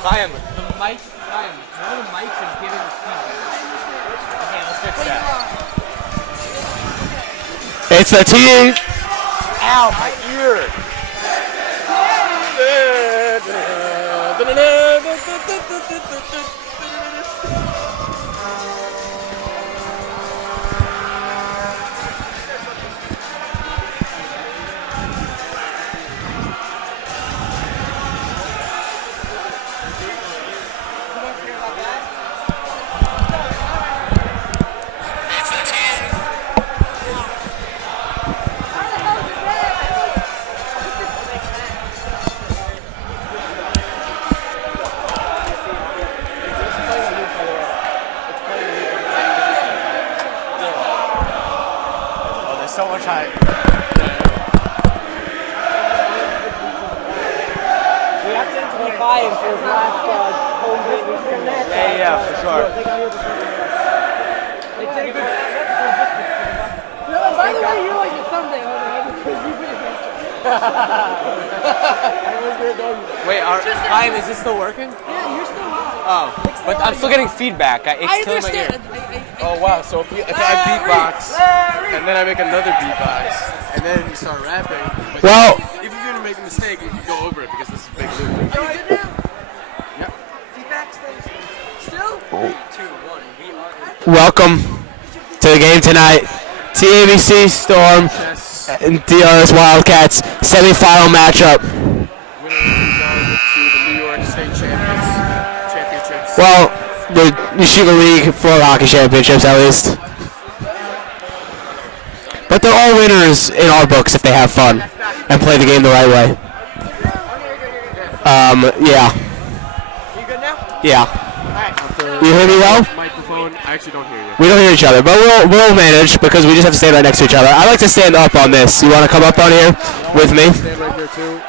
Chaim. The mic, Chaim. One of the mics is giving us feedback. Okay, let's fix that. It's the team. Ow, my ear. So much hype. We have to buy him for his last home game. Yeah, for sure. By the way, you're like a Sunday owner because you've been against it. Wait, Chaim, is this still working? Yeah, you're still on. Oh, but I'm still getting feedback. It's killing my ear. Oh wow, so if I beatbox, and then I make another beatbox, and then you start rapping, Well, if you're gonna make a mistake, you can go over it because this is a big loop. Are you good now? Yep. Feedback stays. Still? 3, 2, 1. We are. welcome to the game tonight. TABC Storm and DRS Wildcats semifinal matchup. Winner moves on to the New York State Championships. Well, the Yeshiva League Floor Hockey Championships, at least. But they're all winners in our books if they have fun and play the game the right way. Yeah. You good now? Yeah. After You hear me well? microphone, I actually don't hear you. We don't hear each other, but we'll manage because we just have to stand right next to each other. I like to stand up on this. You want to come up on here with me? Stand right here too.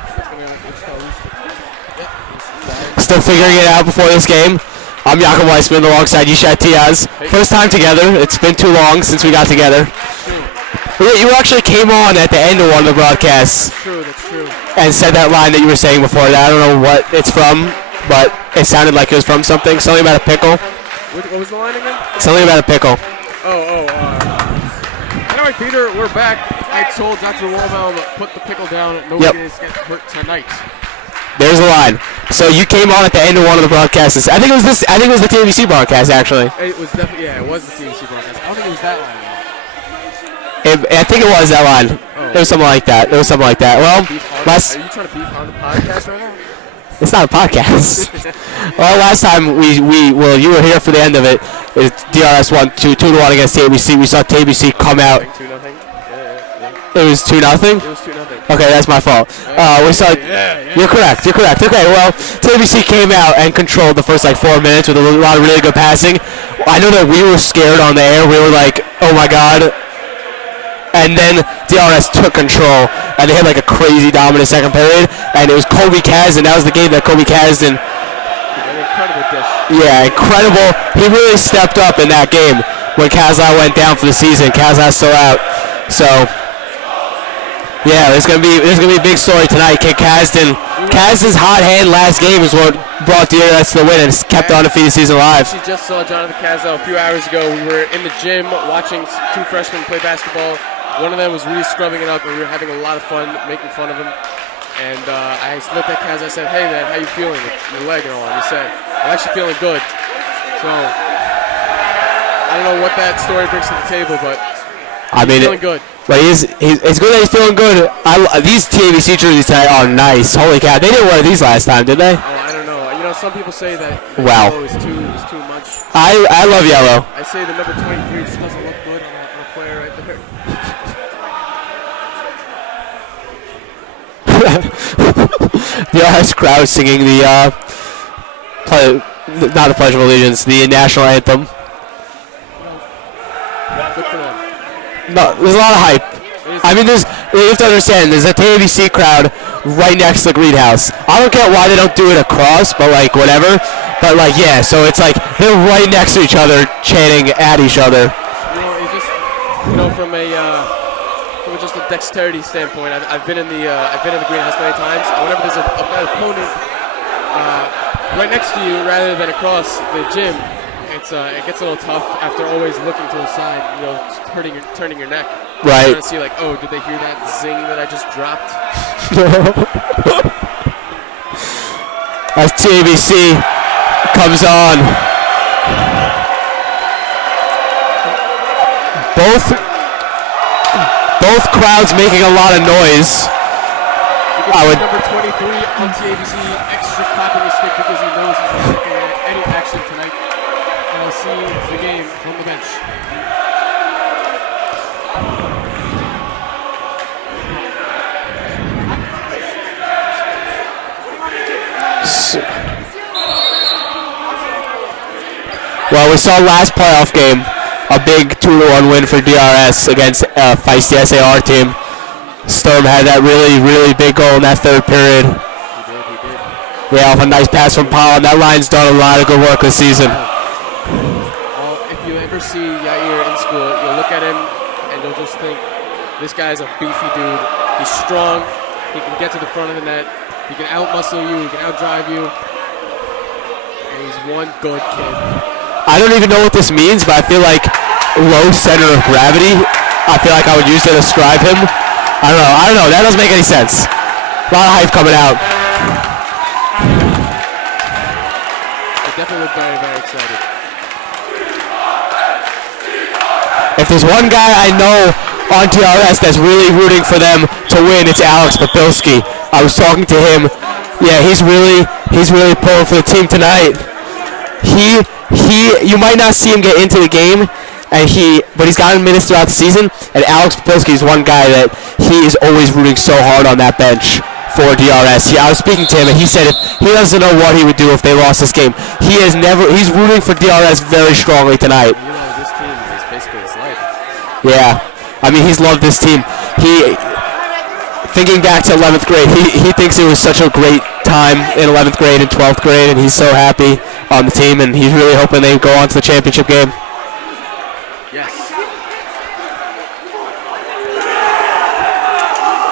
Still figuring it out before this game. I'm Jakob Weissman alongside Yishai Tiaz. First time together. It's been too long since we got together. You actually came on at the end of one of the broadcasts That's true. and said that line that you were saying before. That I don't know what it's from, but it sounded like it was from something. Something about a pickle. What was the line again? Something about a pickle. Anyway, Peter, we're back. I told Dr. Wallbaum to put the pickle down. Nobody is getting hurt tonight. There's the line. So you came on at the end of one of the broadcasts. I think it was this. I think it was the TABC broadcast actually. It was definitely, yeah, it was the TABC broadcast. I don't think it was that line. I think it was that line. Oh. It was something like that. Well, Are you trying to beef on the podcast right now? it's not a podcast. Well, last time you were here for the end of it. DRS won 2-1 against TABC. We saw TABC come out. 2-0. It was 2-0. It was 2-0. Okay, that's my fault. We saw. You're correct. Okay, well, TABC came out and controlled the first 4 minutes with a lot of really good passing. I know that we were scared on the air. We were like, oh my god. And then DRS took control, and they had a crazy dominant second period, and it was Kobe Kasdan. That was the game that Kobe Kasdan. An incredible dish. Yeah, incredible. He really stepped up in that game when Kazla went down for the season. Kazla's still out, so yeah, there's gonna be a big story tonight. Kasdan's hot hand last game is what brought DRS to the win and kept the undefeated season alive. She just saw Jonathan Kazla a few hours ago. We were in the gym watching 2 freshmen play basketball. One of them was really scrubbing it up, and we were having a lot of fun making fun of him. And I looked at Kaz, I said, hey man, how you feeling with your leg and all? And he said, I'm actually feeling good. So, I don't know what that story brings to the table, but he's feeling good. But it's good that he's feeling good. These TABC jerseys tonight are nice. Holy cow, they didn't wear these last time, did they? Oh, I don't know. Some people say that wow. yellow is too much. I love yellow. I say the number 23 just doesn't look good on a player right there. The RS crowd singing the not the Pledge of Allegiance, the national anthem. Good for them. No, there's a lot of hype. I mean, you have to understand, there's a TABC crowd right next to the greenhouse. I don't get why they don't do it across, but whatever. But yeah, so it's they're right next to each other, chanting at each other. It's just, from just a dexterity standpoint, I've been in the greenhouse many times. Whenever there's an opponent right next to you rather than across the gym, it gets a little tough after always looking to the side, you know, turning your neck. Right. Trying to see like, oh, did they hear that zing that I just dropped? As TABC comes on. Both crowds making a lot of noise. You can see number 23 on TABC extra clapping his stick because he knows he's not looking at any action tonight. And we'll see the game from the bench. Well, we saw last playoff game, a big 2-1 win for DRS against feisty SAR team. Storm had that really, really big goal in that third period. He did. Yeah, off a nice pass from Pollen. That line's done a lot of good work this season. Well, if you ever see Yair in school, you'll look at him and you'll just think, this guy's a beefy dude. He's strong. He can get to the front of the net. He can out-muscle you. He can out-drive you. And he's one good kid. I don't even know what this means, but I feel like low center of gravity. I feel like I would use to describe him. I don't know. That doesn't make any sense. A lot of hype coming out. They definitely look very, very excited. If there's one guy I know on DRS that's really rooting for them to win, it's Alex Popilski. I was talking to him. Yeah, he's really pulling for the team tonight. You might not see him get into the game, but he's gotten minutes throughout the season. And Alex Popilski is one guy that he is always rooting so hard on that bench for DRS. I was speaking to him, and he said if he doesn't know what he would do if they lost this game. He's rooting for DRS very strongly tonight. You know, this team is basically his life. Yeah, I mean, he's loved this team. Thinking back to 11th grade, he thinks it was such a great time in 11th grade and 12th grade, and he's so happy on the team, and he's really hoping they go on to the championship game. Yes.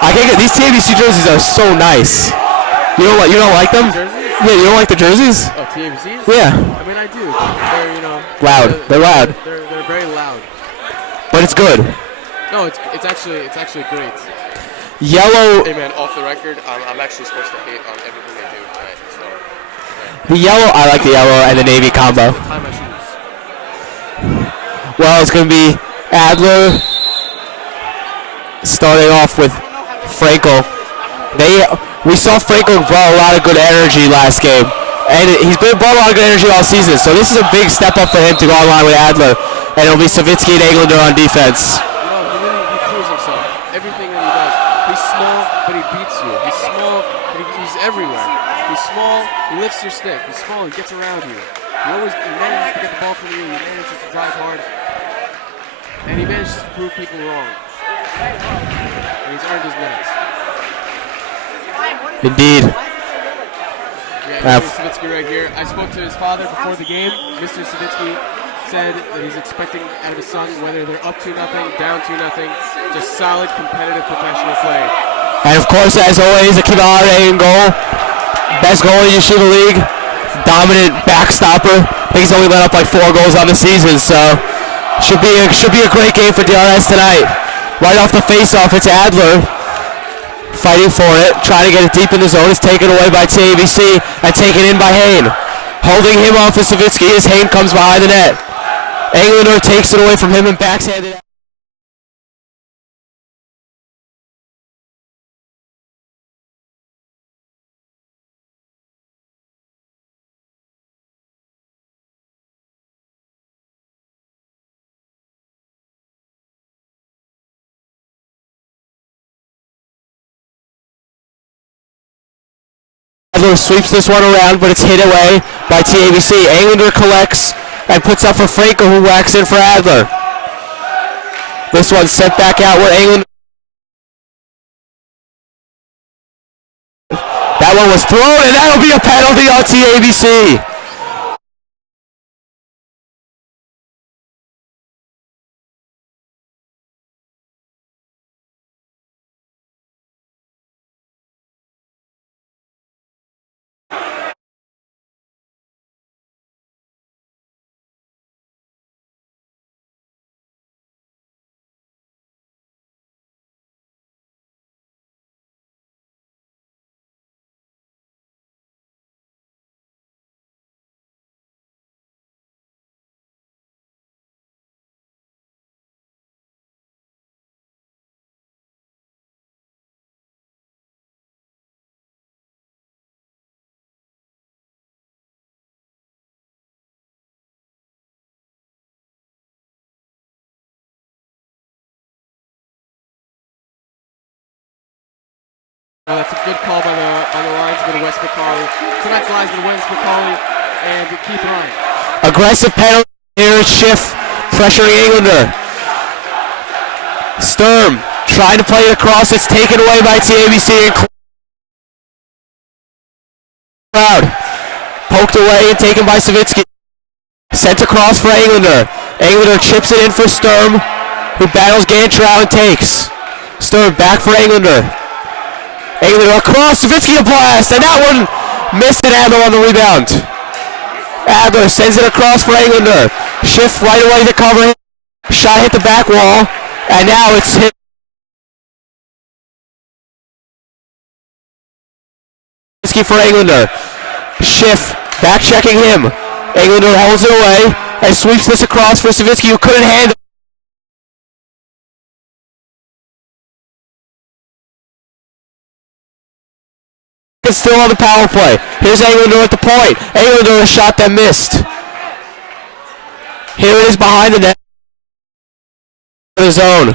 I can't get these TABC jerseys are so nice. You don't like them? Jerseys? Yeah, you don't like the jerseys? Oh, TABCs? Yeah. I mean, I do. They're, you know. Loud. They're loud. They're very loud. But it's good. No, it's actually great. Yellow. Hey man, off the record, I'm actually supposed to hate on everything they do tonight. So. The yellow. I like the yellow and the navy combo. Tie my shoes. Well, it's going to be Adler starting off with Frankel. We saw Frankel brought a lot of good energy last game, and he's brought a lot of good energy all season. So this is a big step up for him to go online with Adler, and it'll be Savitsky and Englander on defense. He proves himself. Everything that he does. He's small, but he beats you. He's small, but he's everywhere. He's small, he lifts your stick. He's small, he gets around you. He manages to get the ball from you. He manages to drive hard, and he manages to prove people wrong. And he's earned his minutes. Indeed. Yeah, Mr. Savitsky right here. I spoke to his father before the game. Mr. Savitsky said that he's expecting out of his son, whether they're up 2-0, down 2-0, just solid, competitive, professional play. And of course, as always, Akiva Hare in goal. Best goalie in Yeshiva League. Dominant backstopper. I think he's only let up like 4 goals on the season, so should be a great game for DRS tonight. Right off the face-off, it's Adler fighting for it, trying to get it deep in the zone. It's taken away by TABC and taken in by Hain. Holding him off for Savitsky as Hain comes behind the net. Englander takes it away from him and backhand it out. Adler sweeps this one around, but it's hit away by TABC. Englander collects and puts up for Frankel, who whacks in for Adler. This one's sent back out with Englander. That one was thrown, and that'll be a penalty on TABC. That's a good call by the linesman, Wes McCauley. Tonight's linesman, Wes McCauley, and Keith Ryan. Aggressive penalty here at Schiff, pressuring Englander. Sturm trying to play it across. It's taken away by TABC and crowd. Poked away and taken by Savitsky. Sent across for Englander. Englander chips it in for Sturm, who battles Gantrow and takes. Sturm back for Englander. Englander across, Savitsky a blast, and that one missed an Adler on the rebound. Adler sends it across for Englander. Schiff right away to cover him. Shot hit the back wall, and now it's hit. Savitsky for Englander. Schiff back checking him. Englander holds it away and sweeps this across for Savitsky, who couldn't handle. It's still on the power play. Here's Englander at the point. Englander, a shot that missed. Here it is behind the net. The zone.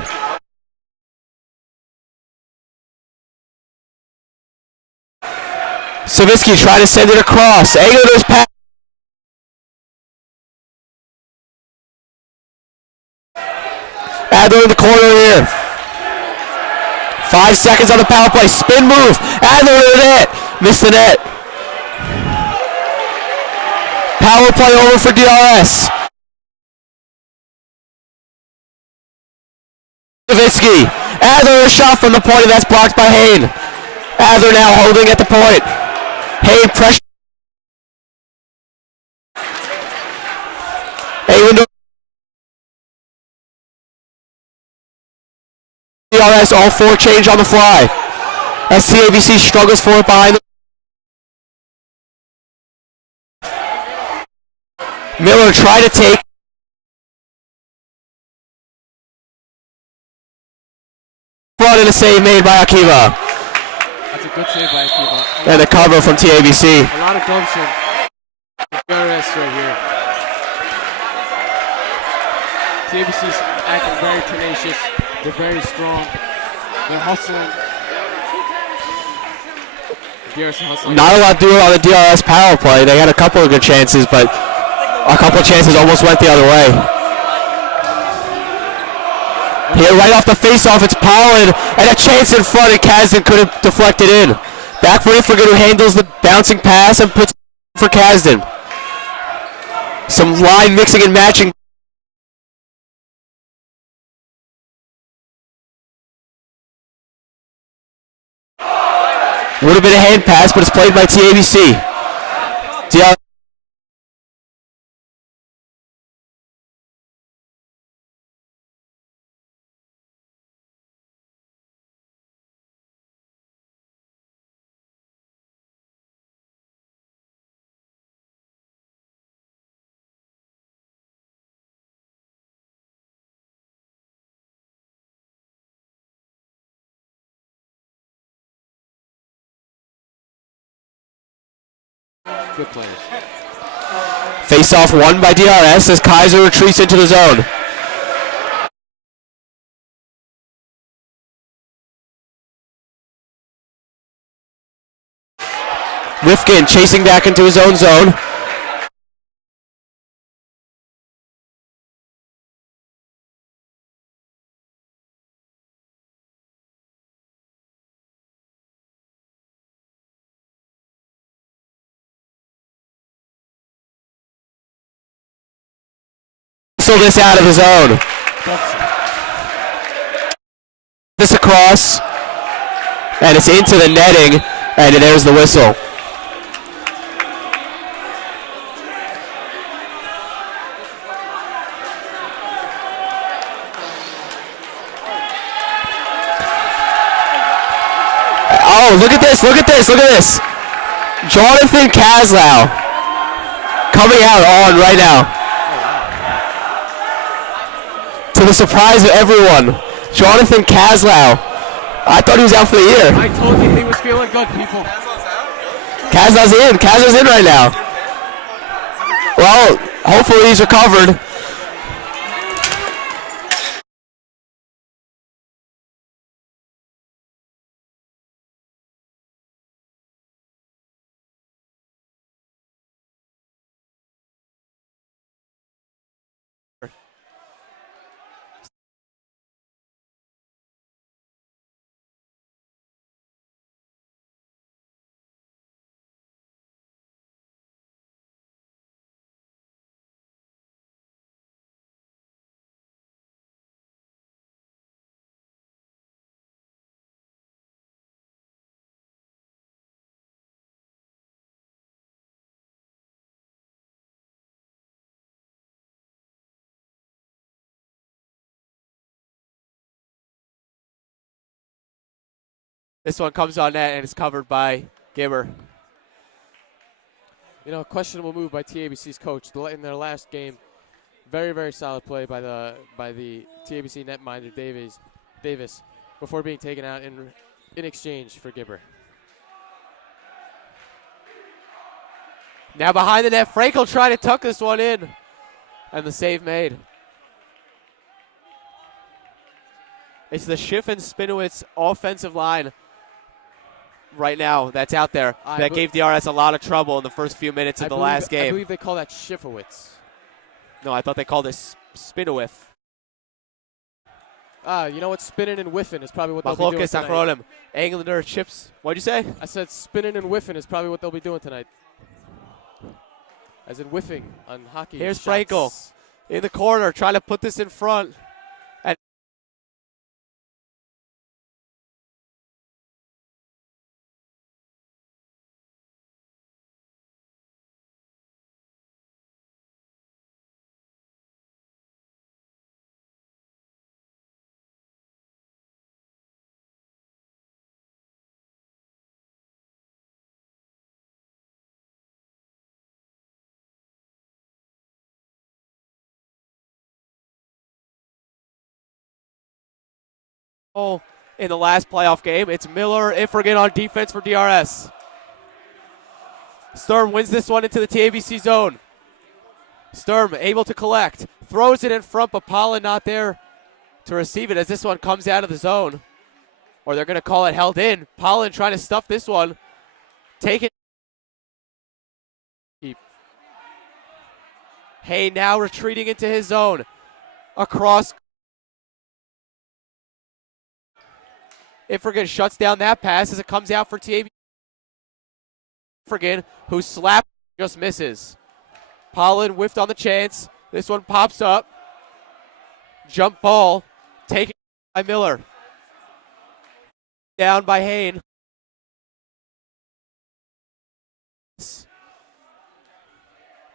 Savitsky trying to send it across. Englander's pass. Adler in the corner here. 5 seconds on the power play. Spin move. Adler in the net. Missed the net. Power play over for DRS. Savitsky. Adler a shot from the point, and that's blocked by Hain. Adler now holding at the point. Hain pressure. Englander. DRS, all four change on the fly. As TABC struggles for it behind the Miller tried to take. Front and a save made by Akiva. That's a good save by Akiva. And a cover from TABC. A lot of gumption. DRS right here. TABC's acting very tenacious. They're very strong. They're hustling. DRS hustling. Not a lot to do on the DRS power play. They had a couple of good chances, but a couple of chances almost went the other way. Here, right off the face-off, it's Pollen, and a chance in front, and Kasdan couldn't deflect it in. Back for Ifrigan, who handles the bouncing pass and puts it for Kasdan. Some line mixing and matching. Would have been a hand pass, but it's played by TABC. Good players. Face-off won by DRS as Kaiser retreats into the zone. Rifkin chasing back into his own zone. This out of his own. This across, and it's into the netting, and there's the whistle. Oh, look at this, look at this, look at this. Jonathan Kaslow coming out on right now. To the surprise of everyone, Jonathan Kaslow. I thought he was out for the year. I told you he was feeling good, people. Kaslow's in. Kaslow's in right now. Well, hopefully he's recovered. This one comes on net and is covered by Gibber. You know, a questionable move by TABC's coach in their last game. Very, very solid play by the TABC netminder Davis before being taken out in exchange for Gibber. Now behind the net, Frankel trying to tuck this one in, and the save made. It's the Schiff and Spinowitz offensive line right now that's out there that gave DRS a lot of trouble in the first few minutes of the last game. I believe they call that Schiffowitz. No, I thought they called it Spinowith. You know what? Spinning and whiffing is probably what they'll be doing tonight. Acronym. Englander chips. What'd you say? I said spinning and whiffing is probably what they'll be doing tonight. As in whiffing on hockey. Here's shots. Frankel in the corner trying to put this in front. And in the last playoff game, it's Miller Ifrigan on defense for DRS. Sturm wins this one into the TABC zone. Sturm able to collect, throws it in front, but Pollen not there to receive it as this one comes out of the zone. Or they're going to call it held in. Pollen trying to stuff this one. Take it. Hay now retreating into his zone. Across. Ifrigan shuts down that pass as it comes out for TABC. Ifrigan, who slapped, just misses. Pollen whiffed on the chance. This one pops up. Jump ball. Taken by Miller. Down by Hain.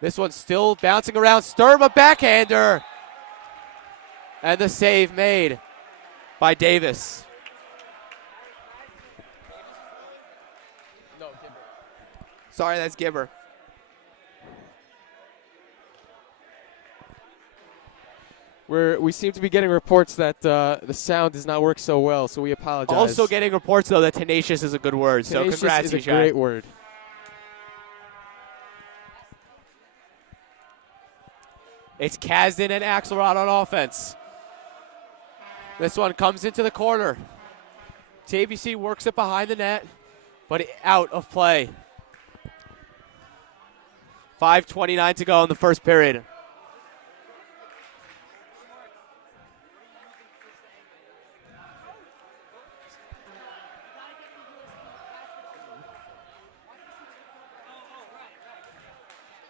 This one's still bouncing around. Sturm, a backhander. And the save made by Davis. No, Gibber. Sorry, that's Gibber. We seem to be getting reports that the sound does not work so well, so we apologize. Also getting reports, though, that tenacious is a good word. Tenacious so congrats, is a Yishai. great word. It's Kasdan and Axelrod on offense. This one comes into the corner. TABC works it behind the net, but out of play. 5:29 to go in the first period.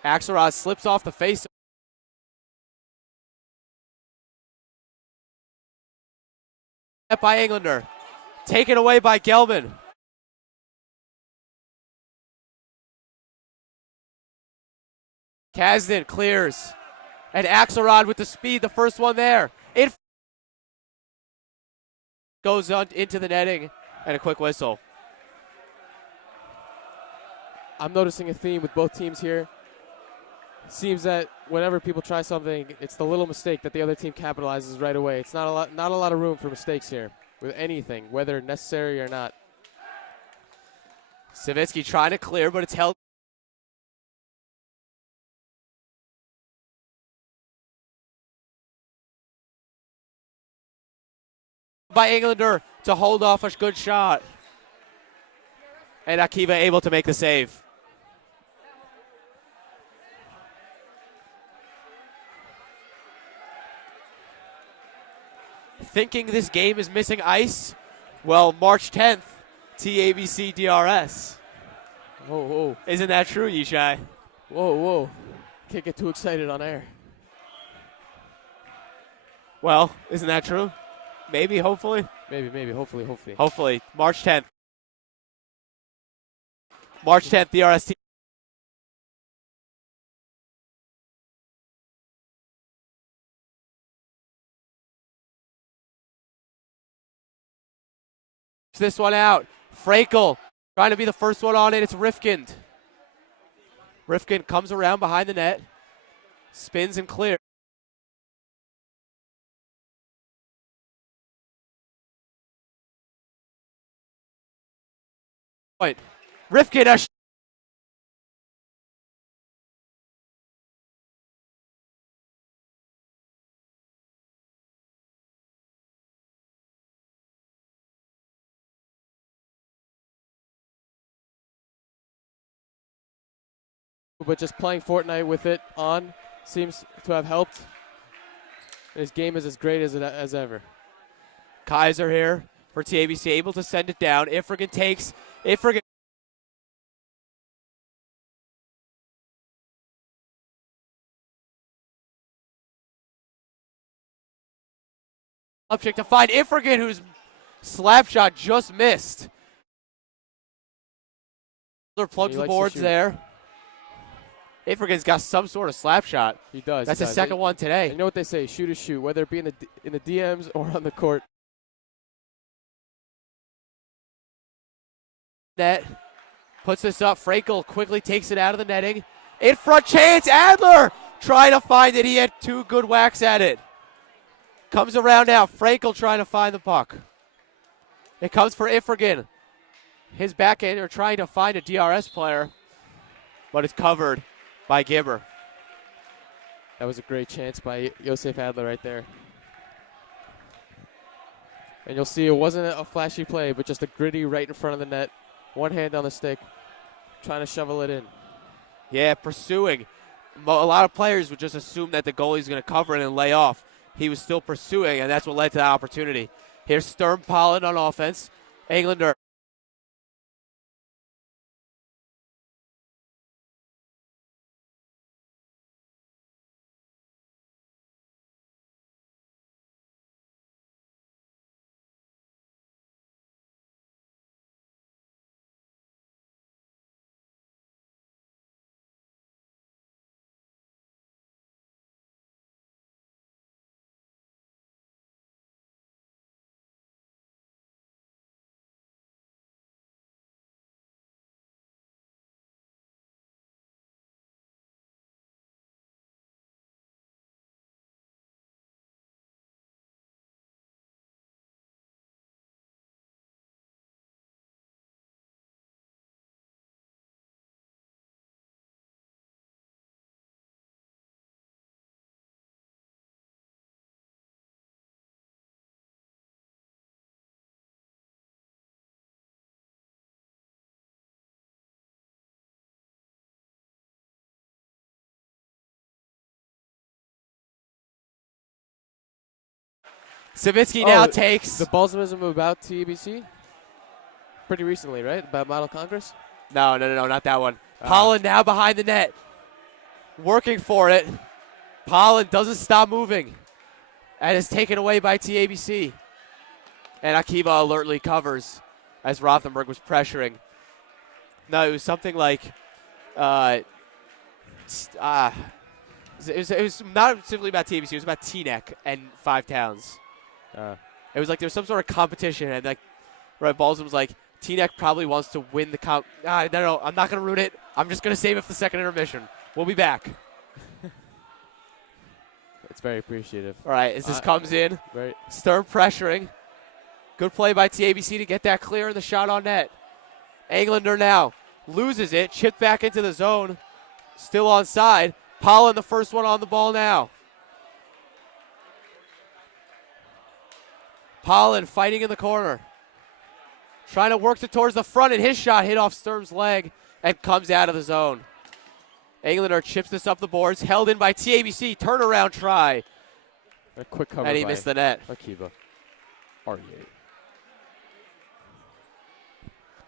Axelrod slips off the face. By Englander. Taken away by Gelman. Kasdan clears. And Axelrod with the speed, the first one there. It goes on into the netting and a quick whistle. I'm noticing a theme with both teams here. It seems that whenever people try something, it's the little mistake that the other team capitalizes right away. It's not a lot of room for mistakes here with anything, whether necessary or not. Savitsky trying to clear, but it's held. By Englander to hold off a good shot. And Akiva able to make the save. Thinking this game is missing ice? Well, March 10th, TABC DRS. Whoa, whoa. Isn't that true, Yishai? Whoa, whoa. Can't get too excited on air. Well, isn't that true? Maybe, hopefully. Maybe, hopefully. Hopefully. March 10th. March 10th, DRS. This one out. Frankel trying to be the first one on it. It's Rifkind. Rifkind comes around behind the net, spins and clears. Rifkind, but just playing Fortnite with it on seems to have helped. His game is as great as ever. Kaiser here for TABC, able to send it down. Ifrigan takes. Ifrigan. Object to find Ifrigan, whose slap shot just missed. Plugs the boards there. Ifrigan's got some sort of slap shot. He does. That's his second one today. You know what they say, shoot is shoot, whether it be in the DMs or on the court. Net puts this up. Frankel quickly takes it out of the netting. In front chance. Adler trying to find it. He had two good whacks at it. Comes around now. Frankel trying to find the puck. It comes for Ifrigan. His backhander trying to find a DRS player, but it's covered by Gibber. That was a great chance by Josef Adler right there. And you'll see it wasn't a flashy play, but just a gritty right in front of the net. One hand on the stick, trying to shovel it in. Yeah, pursuing. A lot of players would just assume that the goalie's going to cover it and lay off. He was still pursuing, and that's what led to that opportunity. Here's Sturm Pollen on offense. Englander. Savitsky now takes. The Balsamism about TABC? Pretty recently, right? About Model Congress? No, not that one. Pollen now behind the net. Working for it. Pollen doesn't stop moving. And is taken away by TABC. And Akiva alertly covers as Rothenberg was pressuring. No, it was something like it was not simply about TABC, it was about Teaneck and Five Towns. It was like there was some sort of competition, and like, right, Balsam was like, Teaneck probably wants to win the comp. No, I'm not going to ruin it. I'm just going to save it for the second intermission. We'll be back. It's very appreciative. All right, as this comes in, right. Sturm pressuring. Good play by TABC to get that clear and the shot on net. Englander now loses it, chipped back into the zone, still onside. Pollen the first one on the ball now. Pollen fighting in the corner. Trying to work it towards the front, and his shot hit off Sturm's leg and comes out of the zone. Englander chips this up the boards, held in by TABC. Turnaround try. A quick cover and he missed the net. Akiva. REA.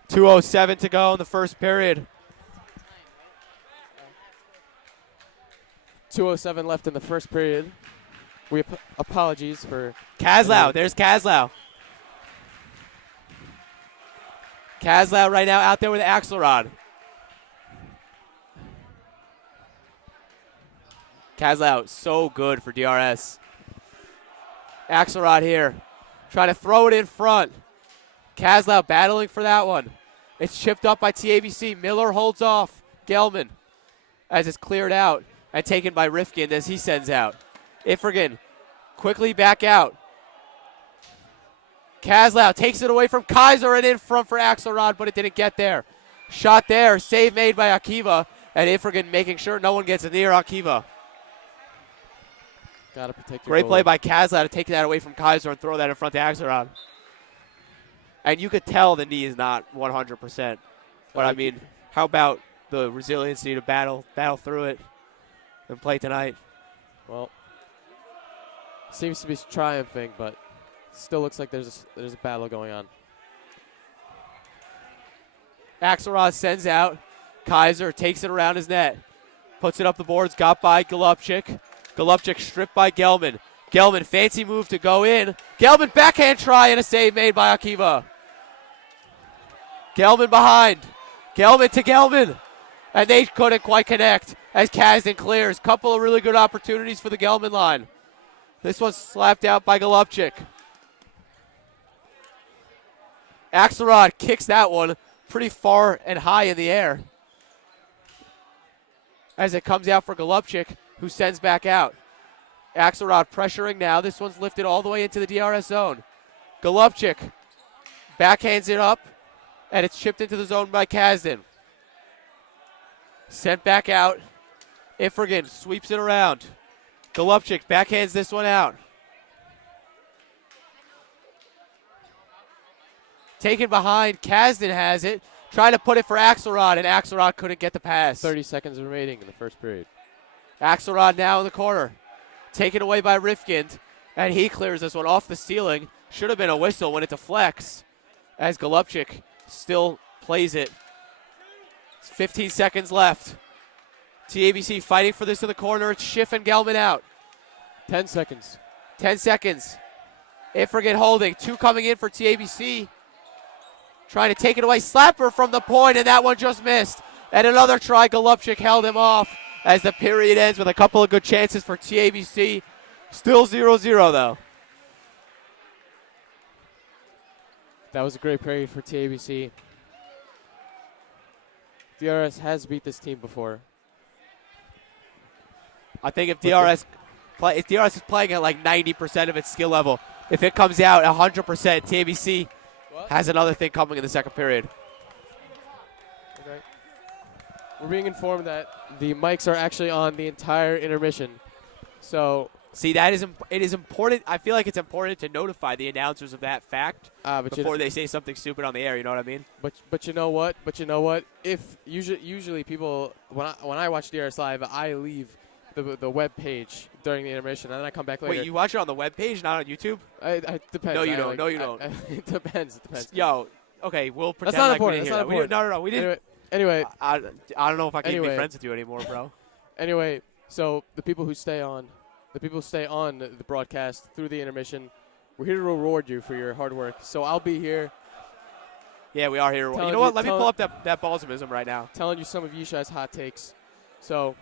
2:07 to go in the first period. 2:07 left in the first period. We apologies for Kazlau. There's Kazlau. Kazlau right now out there with Axelrod. Kazlau so good for DRS. Axelrod here. Trying to throw it in front. Kaslau battling for that one. It's chipped up by TABC. Miller holds off Gelman as it's cleared out and taken by Rifkin as he sends out. Ifrigan quickly back out. Kaslau takes it away from Kaiser and in front for Axelrod, but it didn't get there. Shot there, save made by Akiva, and Ifrigan making sure no one gets near Akiva. Gotta protect your Great play goalie. by Kaslau to take that away from Kaiser and throw that in front to Axelrod. And you could tell the knee is not 100%. But I mean, how about the resiliency to battle through it and play tonight? Well, seems to be triumphing, but still looks like there's a battle going on. Axelrod sends out. Kaiser takes it around his net. Puts it up the boards. Got by Golubchik. Golubchik stripped by Gelman. Gelman, fancy move to go in. Gelman backhand try and a save made by Akiva. Gelman behind. Gelman to Gelman. And they couldn't quite connect as Kasdan clears. Couple of really good opportunities for the Gelman line. This one's slapped out by Golubchik. Axelrod kicks that one pretty far and high in the air as it comes out for Golubchik, who sends back out. Axelrod pressuring now. This one's lifted all the way into the DRS zone. Golubchik backhands it up, and it's chipped into the zone by Kasdan. Sent back out. Ifrigan sweeps it around. Golubchik backhands this one out. Taken behind, Kasdan has it. Trying to put it for Axelrod, and Axelrod couldn't get the pass. 30 seconds remaining in the first period. Axelrod now in the corner. Taken away by Rifkind, and he clears this one off the ceiling. Should have been a whistle when it deflects, as Golubchik still plays it. 15 seconds left. TABC fighting for this in the corner. It's Schiff and Gelman out. 10 seconds. 10 seconds. Ifrigan holding. 2 coming in for TABC. Trying to take it away. Slapper from the point, and that one just missed. And another try. Golubchik held him off as the period ends with a couple of good chances for TABC. Still 0-0, though. That was a great period for TABC. DRS has beat this team before. I think if DRS is playing at like 90% of its skill level, if it comes out 100%, TABC has another thing coming in the second period. Okay. We're being informed that the mics are actually on the entire intermission. So, see, it is important. I feel like it's important to notify the announcers of that fact before they say something stupid on the air. You know what I mean? But you know what? If usually people when I watch DRS live, I leave the web page during the intermission, and then I come back later. Wait, you watch it on the web page, not on YouTube? I depends. No, you don't. No, you don't. It depends. Yo, okay, we'll pretend That's not like important. we didn't That's hear not that. No, we didn't. Anyway, I don't know if I can be friends with you anymore, bro. Anyway, so the people who stay on the broadcast through the intermission, we're here to reward you for your hard work. So I'll be here. Yeah, we are here. You know what? Let me pull up that Balsamism right now. Telling you some of Yishai's hot takes. So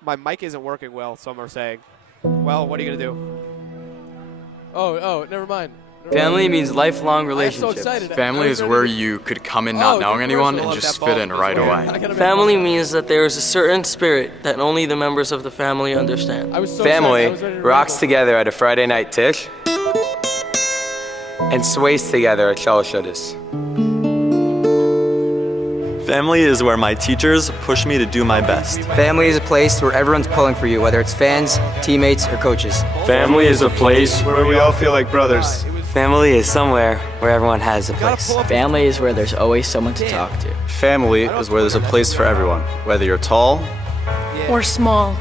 my mic isn't working well, some are saying. Well, what are you going to do? Oh, never mind. Family means lifelong relationships. I'm so excited. Family is where you could come in not knowing anyone and just fit in right away. Family means that there is a certain spirit that only the members of the family understand. Family rocks together at a Friday night tish and sways together at Shalosh Shudas. Family is where my teachers push me to do my best. Family is a place where everyone's pulling for you, whether it's fans, teammates, or coaches. Family is a place where we all feel like brothers. Family is somewhere where everyone has a place. Family is where there's always someone to talk to. Family is where there's a place for everyone, whether you're tall or small.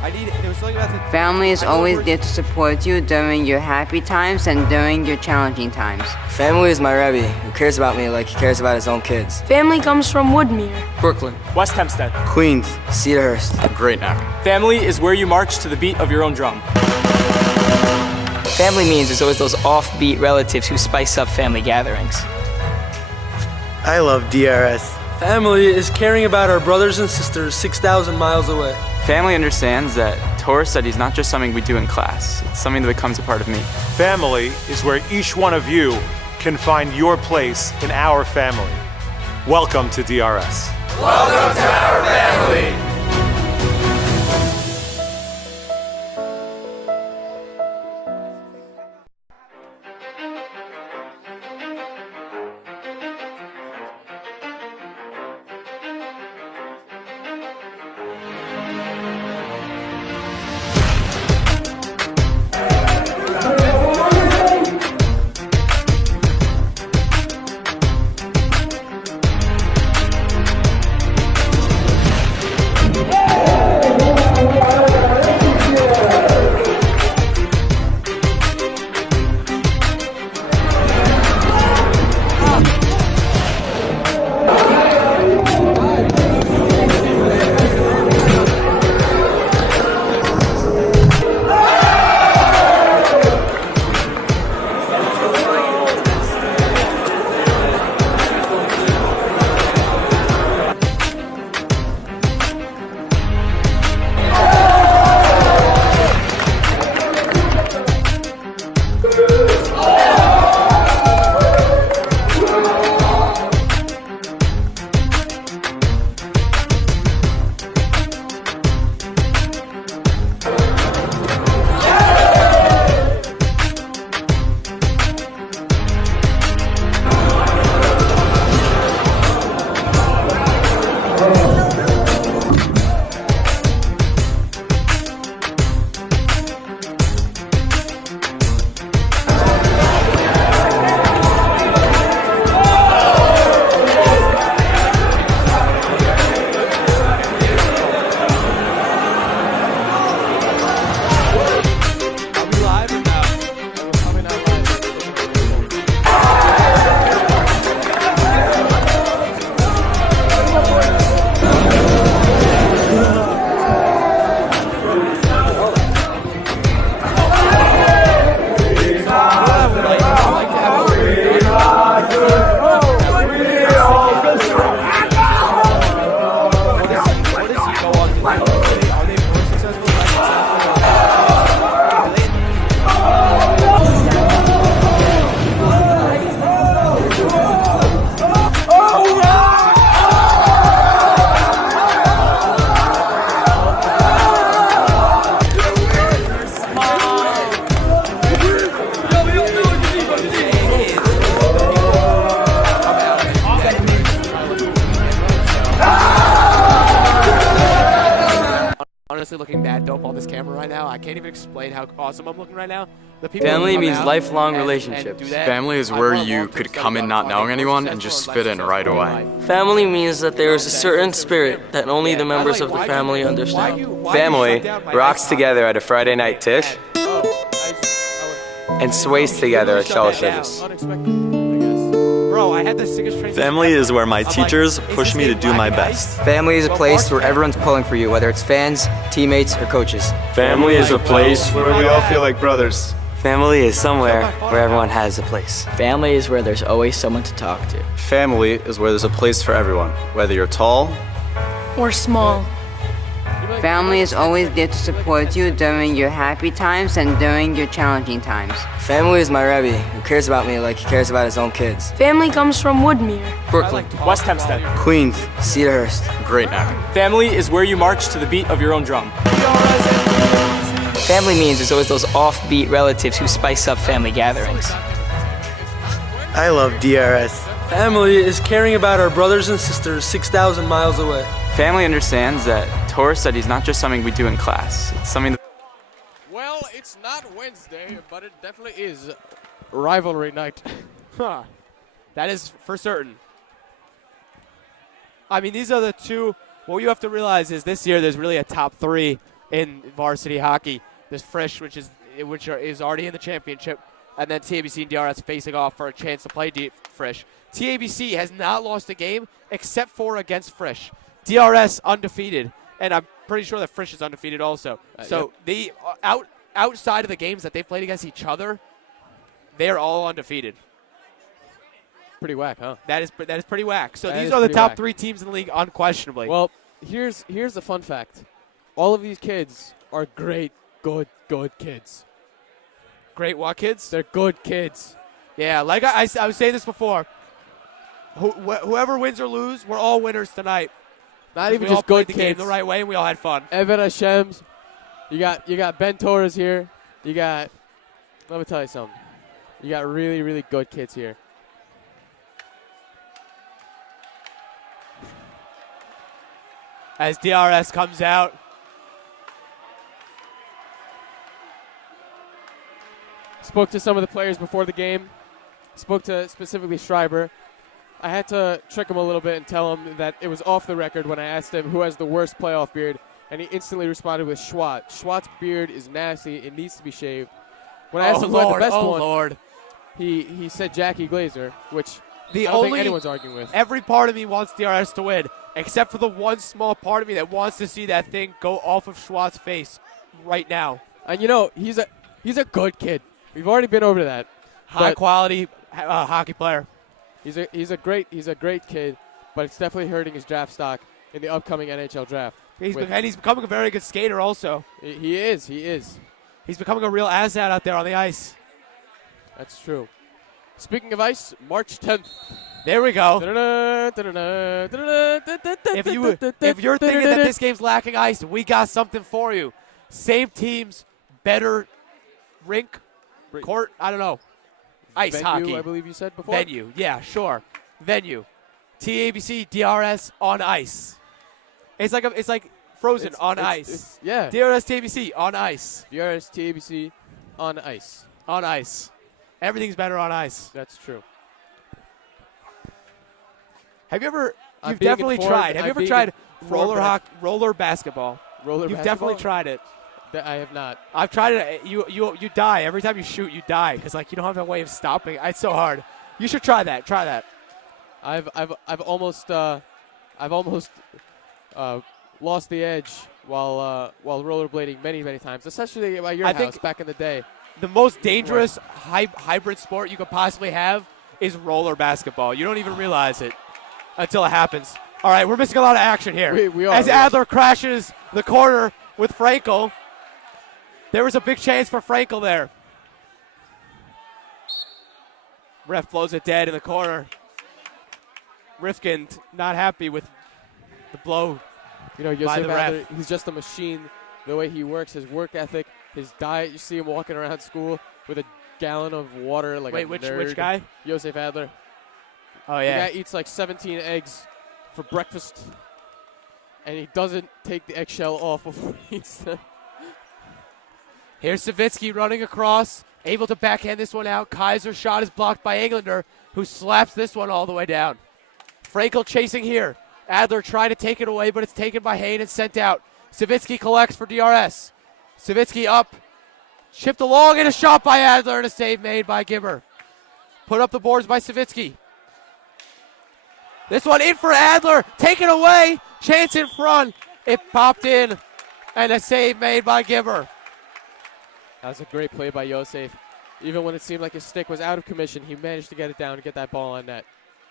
Family is always there to support you during your happy times and during your challenging times. Family is my Rebbe, who cares about me like he cares about his own kids. Family comes from Woodmere, Brooklyn, West Hempstead, Queens, Cedarhurst, Great Neck. Family is where you march to the beat of your own drum. Family means there's always those offbeat relatives who spice up family gatherings. I love DRS. Family is caring about our brothers and sisters 6,000 miles away. Family understands that Torah study is not just something we do in class. It's something that becomes a part of me. Family is where each one of you can find your place in our family. Welcome to DRS. Welcome to our family. Honestly, looking mad dope on this camera right now. I can't even explain how awesome I'm looking right now. The people Family who come means out lifelong and relationships. do that, Family is where you could come in not knowing anyone and just fit in right away. Family means that there is a certain spirit that only the members of the family understand. Family rocks together at a Friday night tish and sways together at Shalosh Bro, I had the sickest train. Family is where my teachers push me to do my best. Family is a place where everyone's pulling for you, whether it's fans, teammates, or coaches. Family is a place where we all feel like brothers. Family is somewhere where everyone has a place. Family is where there's always someone to talk to. Family is where there's a place for everyone, whether you're tall or small. Family is always there to support you during your happy times and during your challenging times. Family is my Rebbe, who cares about me like he cares about his own kids. Family comes from Woodmere, Brooklyn, West Hempstead, Queens, Cedarhurst. Great Neck. Family is where you march to the beat of your own drum. Family means there's always those offbeat relatives who spice up family gatherings. I love DRS. Family is caring about our brothers and sisters 6,000 miles away. Family understands that Torah study is not just something we do in class. It's something that... Well, it's not Wednesday, but it definitely is rivalry night. Huh. That is for certain. I mean, these are the two. What you have to realize is this year there's really a top three in varsity hockey. There's Frisch, which is already in the championship, and then TABC and DRS facing off for a chance to play Frisch. TABC has not lost a game except for against Frisch. DRS undefeated, and I'm pretty sure that Frisch is undefeated also. So they outside of the games that they've played against each other, they're all undefeated. Pretty whack, huh? That is pretty whack. So That these is are the pretty top whack. three teams in the league, unquestionably. Well, here's the fun fact. All of these kids are great, good kids. Great what kids? They're good kids. Yeah, like I was saying this before. Whoever wins or lose, we're all winners tonight. Not even we just all played good the game kids. the right way, and we all had fun. Evan Hashem's. You got Ben Torres here. You got. Let me tell you something. You got really, really good kids here. As DRS comes out. Spoke to some of the players before the game. Spoke to specifically Schreiber. I had to trick him a little bit and tell him that it was off the record when I asked him who has the worst playoff beard, and he instantly responded with Schwat. Schwat's beard is nasty. It needs to be shaved. When I asked him who had the best one, Lord. He said Jackie Glazer, which I The don't only think anyone's arguing with. Every part of me wants DRS to win, except for the one small part of me that wants to see that thing go off of Schwartz's face right now. And you know, he's a good kid. We've already been over that. High quality hockey player. He's a great kid, but it's definitely hurting his draft stock in the upcoming NHL draft. He's becoming a very good skater also. He is. He's becoming a real asset out there on the ice. That's true. Speaking of ice, March 10th. There we go. If you're thinking that this game's lacking ice, we got something for you. Same teams, better rink, court, I don't know. Ice venue, hockey. I believe you said before. Venue, yeah, sure. Venue. TABC, DRS on ice. It's like Frozen on ice. Yeah. DRS TABC on ice. DRS TABC on ice. On ice. Everything's better on ice. That's true. Have you ever? I'm You've being definitely informed- tried. Have you I'm ever being tried informed roller basketball? You've definitely tried it. I have not. I've tried it. You die every time you shoot. You die because you don't have a way of stopping. It's so hard. You should try that. Try that. I've almost lost the edge while rollerblading many times, especially at your house back in the day. The most dangerous hybrid sport you could possibly have is roller basketball. You don't even realize it until it happens. All right, we're missing a lot of action here. We are. As Adler crashes the corner with Frankel. There was a big chance for Frankel there. Ref blows it dead in the corner. Rifkin not happy with the blow. You know, by the ref. Adler, he's just a machine. The way he works, his work ethic, his diet. You see him walking around school with a gallon of water like a nerd. Which guy? Josef Adler. Oh, yeah. The guy eats like 17 eggs for breakfast, and he doesn't take the eggshell off before he eats them. Here's Savitsky running across, able to backhand this one out. Kaiser's shot is blocked by Englander, who slaps this one all the way down. Frankel chasing here. Adler trying to take it away, but it's taken by Hayne and sent out. Savitsky collects for DRS. Savitsky up, chipped along, and a shot by Adler, and a save made by Gibber. Put up the boards by Savitsky. This one in for Adler, taken away, chance in front. It popped in, and a save made by Gibber. That was a great play by Josef. Even when it seemed like his stick was out of commission, he managed to get it down and get that ball on net.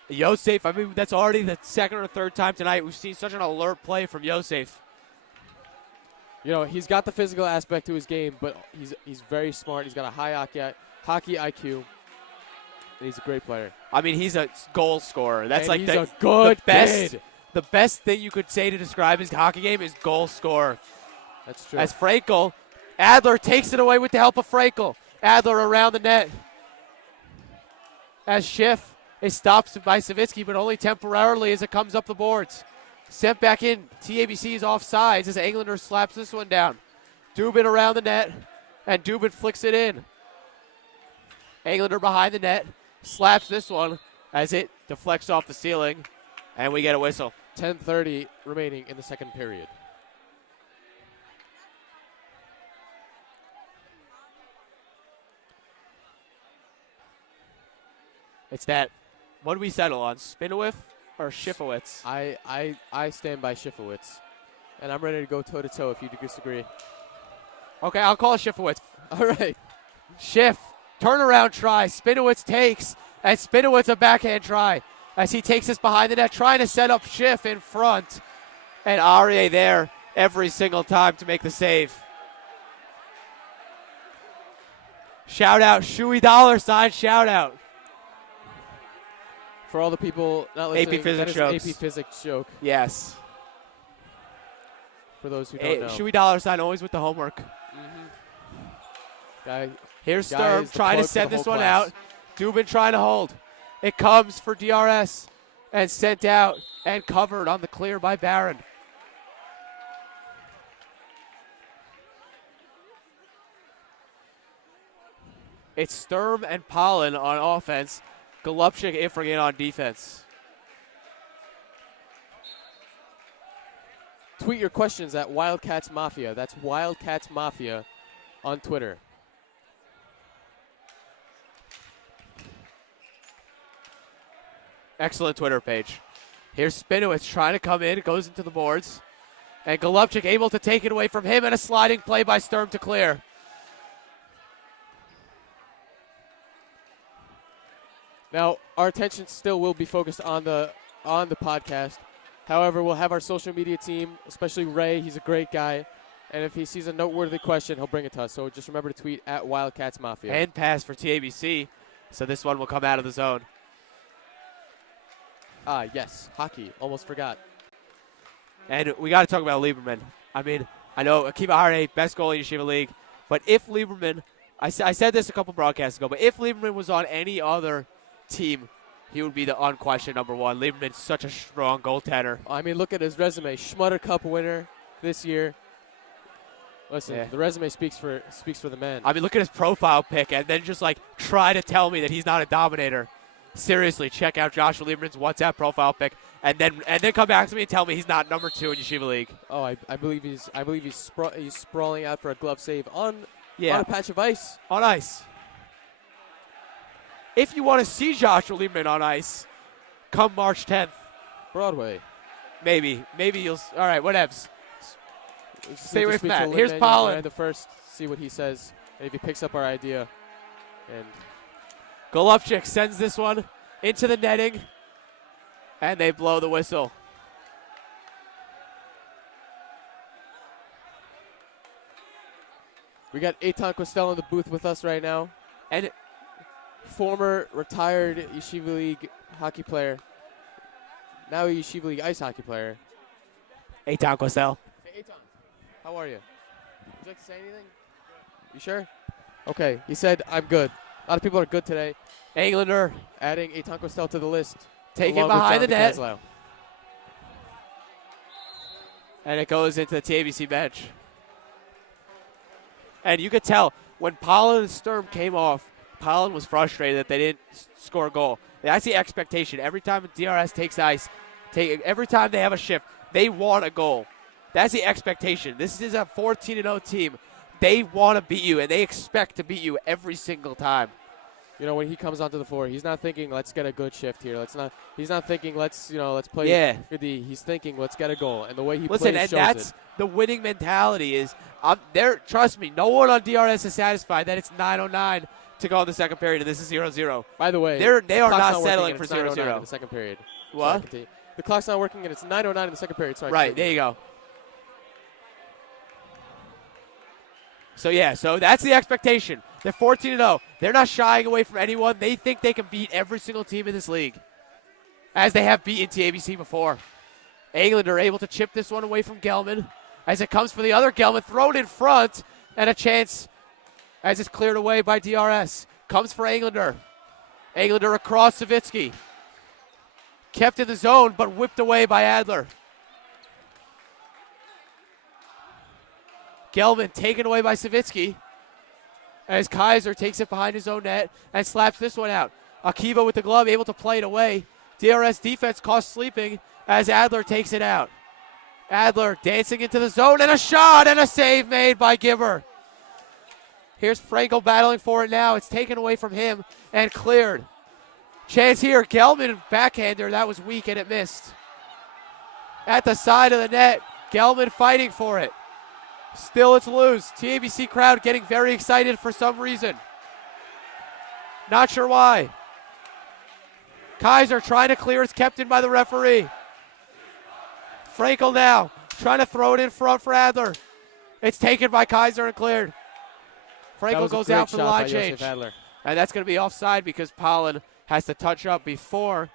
Josef, I mean, that's already the second or third time tonight we've seen such an alert play from Josef. You know, he's got the physical aspect to his game, but he's very smart. He's got a high hockey IQ, and he's a great player. I mean, he's a goal scorer. That's and like he's a good best. kid. The best thing you could say to describe his hockey game is goal scorer. That's true. As Frankel, Adler takes it away with the help of Frankel. Adler around the net. As Schiff is stopped by Savitsky, but only temporarily as it comes up the boards. Sent back in. TABC is offsides as Englander slaps this one down. Dubin around the net, and Dubin flicks it in. Englander behind the net, slaps this one as it deflects off the ceiling, and we get a whistle. 10:30 remaining in the second period. It's that. What do we settle on? Spinowith or Shifowitz? I stand by Shifowitz, and I'm ready to go toe-to-toe if you disagree. Okay, I'll call it Shifowitz. All right. Schiff, turnaround try. Spinowitz takes, and Spinowitz a backhand try as he takes this behind the net, trying to set up Schiff in front. And Arie there every single time to make the save. Shout out, Shuey $, shout out. For all the people not listening, AP Physics that is jokes. an AP Physics joke. Yes. For those who don't know. Shuey $, always with the homework. Here's Guy Sturm is the trying to plug for send the this whole one class. out. Dubin trying to hold. It comes for DRS and sent out and covered on the clear by Barron. It's Sturm and Pollen on offense. Golubchik Ifrigan on defense. Tweet your questions at Wildcats Mafia. That's Wildcats Mafia on Twitter. Excellent Twitter page. Here's Spinowitz trying to come in. It goes into the boards. And Golubchik able to take it away from him, and a sliding play by Sturm to clear. Now, our attention still will be focused on the podcast. However, we'll have our social media team, especially Ray. He's a great guy. And if he sees a noteworthy question, he'll bring it to us. So just remember to tweet at Wildcats Mafia. And pass for TABC. So this one will come out of the zone. Yes, hockey. Almost forgot. And we got to talk about Lieberman. I mean, I know Akiva Hare, best goalie in Yeshiva League. But if Lieberman, I said this a couple broadcasts ago, but if Lieberman was on any other team, he would be the unquestioned number one. Lieberman's such a strong goaltender. I mean, look at his resume. Schmutter Cup winner this year. Listen, the resume speaks for the man. I mean, look at his profile pic, and then just like try to tell me that he's not a dominator. Seriously, check out Joshua Lieberman's WhatsApp profile pic, and then come back to me and tell me he's not number 2 in Yeshiva League. Oh, I believe he's sprawling out for a glove save on a patch of ice. On ice. If you want to see Joshua Lieberman on ice, come March 10th. Broadway. Maybe you'll. All right, whatevs. Stay with Matt. Lieberman. Here's Pollen. The first, see what he says, and if he picks up our idea. And Golubchik sends this one into the netting, and they blow the whistle. We got Eitan Costel in the booth with us right now, and former retired Yeshiva League hockey player, now a Yeshiva League ice hockey player. Eitan Costel. Hey, Eitan, how are you? Would you like to say anything? You sure? Okay, he said, I'm good. A lot of people are good today. Englander adding Eitan Costel to the list. Taken behind the net. Kaslow. And it goes into the TABC bench. And you could tell when Pollen and Sturm came off, Pollen was frustrated that they didn't score a goal. That's the expectation. Every time DRS takes ice, every time they have a shift, they want a goal. That's the expectation. This is a 14-0 team. They want to beat you, and they expect to beat you every single time. You know, when he comes onto the floor, he's not thinking, let's get a good shift here. He's not thinking, let's play for D. He's thinking, let's get a goal. And the way he plays shows it. Listen, and that's the winning mentality is, trust me, no one on DRS is satisfied that it's 9:09 to go in the second period, and this is 0-0. By the way, they are not settling for 0-0 in the second period. What? The clock's not working, and it's 9:09 in the second period. Sorry. Right, there you go. So that's the expectation. They're 14-0. They're not shying away from anyone. They think they can beat every single team in this league, as they have beaten TABC before. Englander able to chip this one away from Gelman, as it comes for the other Gelman, thrown in front, and a chance as it's cleared away by DRS. Comes for Englander. Englander across Savitsky. Kept in the zone, but whipped away by Adler. Gelman taken away by Savitsky, as Kaiser takes it behind his own net and slaps this one out. Akiva with the glove, able to play it away. DRS defense caught sleeping as Adler takes it out. Adler dancing into the zone, and a shot and a save made by Giver. Here's Frankel battling for it now. It's taken away from him and cleared. Chance here, Gelman backhander. That was weak and it missed. At the side of the net, Gelman fighting for it. Still it's loose. TABC crowd getting very excited for some reason. Not sure why. Kaiser trying to clear. It's kept in by the referee. Frankel now trying to throw it in front for Adler. It's taken by Kaiser and cleared. Frankel goes out for the line change. And that's going to be offside because Pollen has to touch up before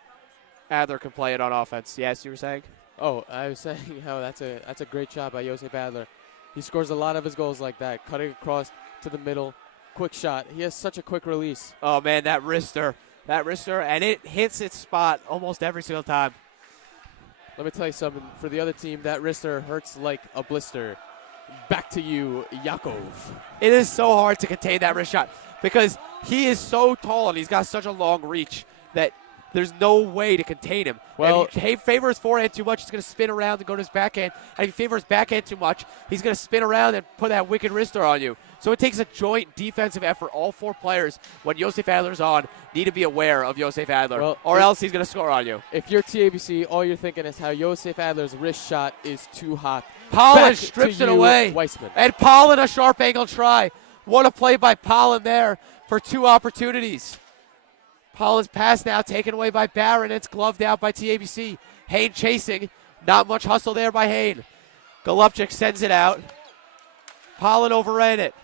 Adler can play it on offense. Yes, you were saying? Oh, I was saying how that's a great shot by Josef Adler. He scores a lot of his goals like that, cutting across to the middle, quick shot. He has such a quick release. Oh, man, that wrister, and it hits its spot almost every single time. Let me tell you something. For the other team, that wrister hurts like a blister. Back to you, Yakov. It is so hard to contain that wrist shot because he is so tall and he's got such a long reach that there's no way to contain him. Well, if he favors his forehand too much, he's going to spin around and go to his backhand. And if he favors his backhand too much, he's going to spin around and put that wicked wrister on you. So it takes a joint defensive effort. All four players, when Josef Adler's on, need to be aware of Josef Adler, or else he's going to score on you. If you're TABC, all you're thinking is how Josef Adler's wrist shot is too hot. Pollen strips it away. Weissman. And Pollen, a sharp angle try. What a play by Pollen there for 2 opportunities. Pollen's pass now taken away by Barron. It's gloved out by TABC. Hain chasing. Not much hustle there by Hain. Golubchik sends it out. Pollen overran it.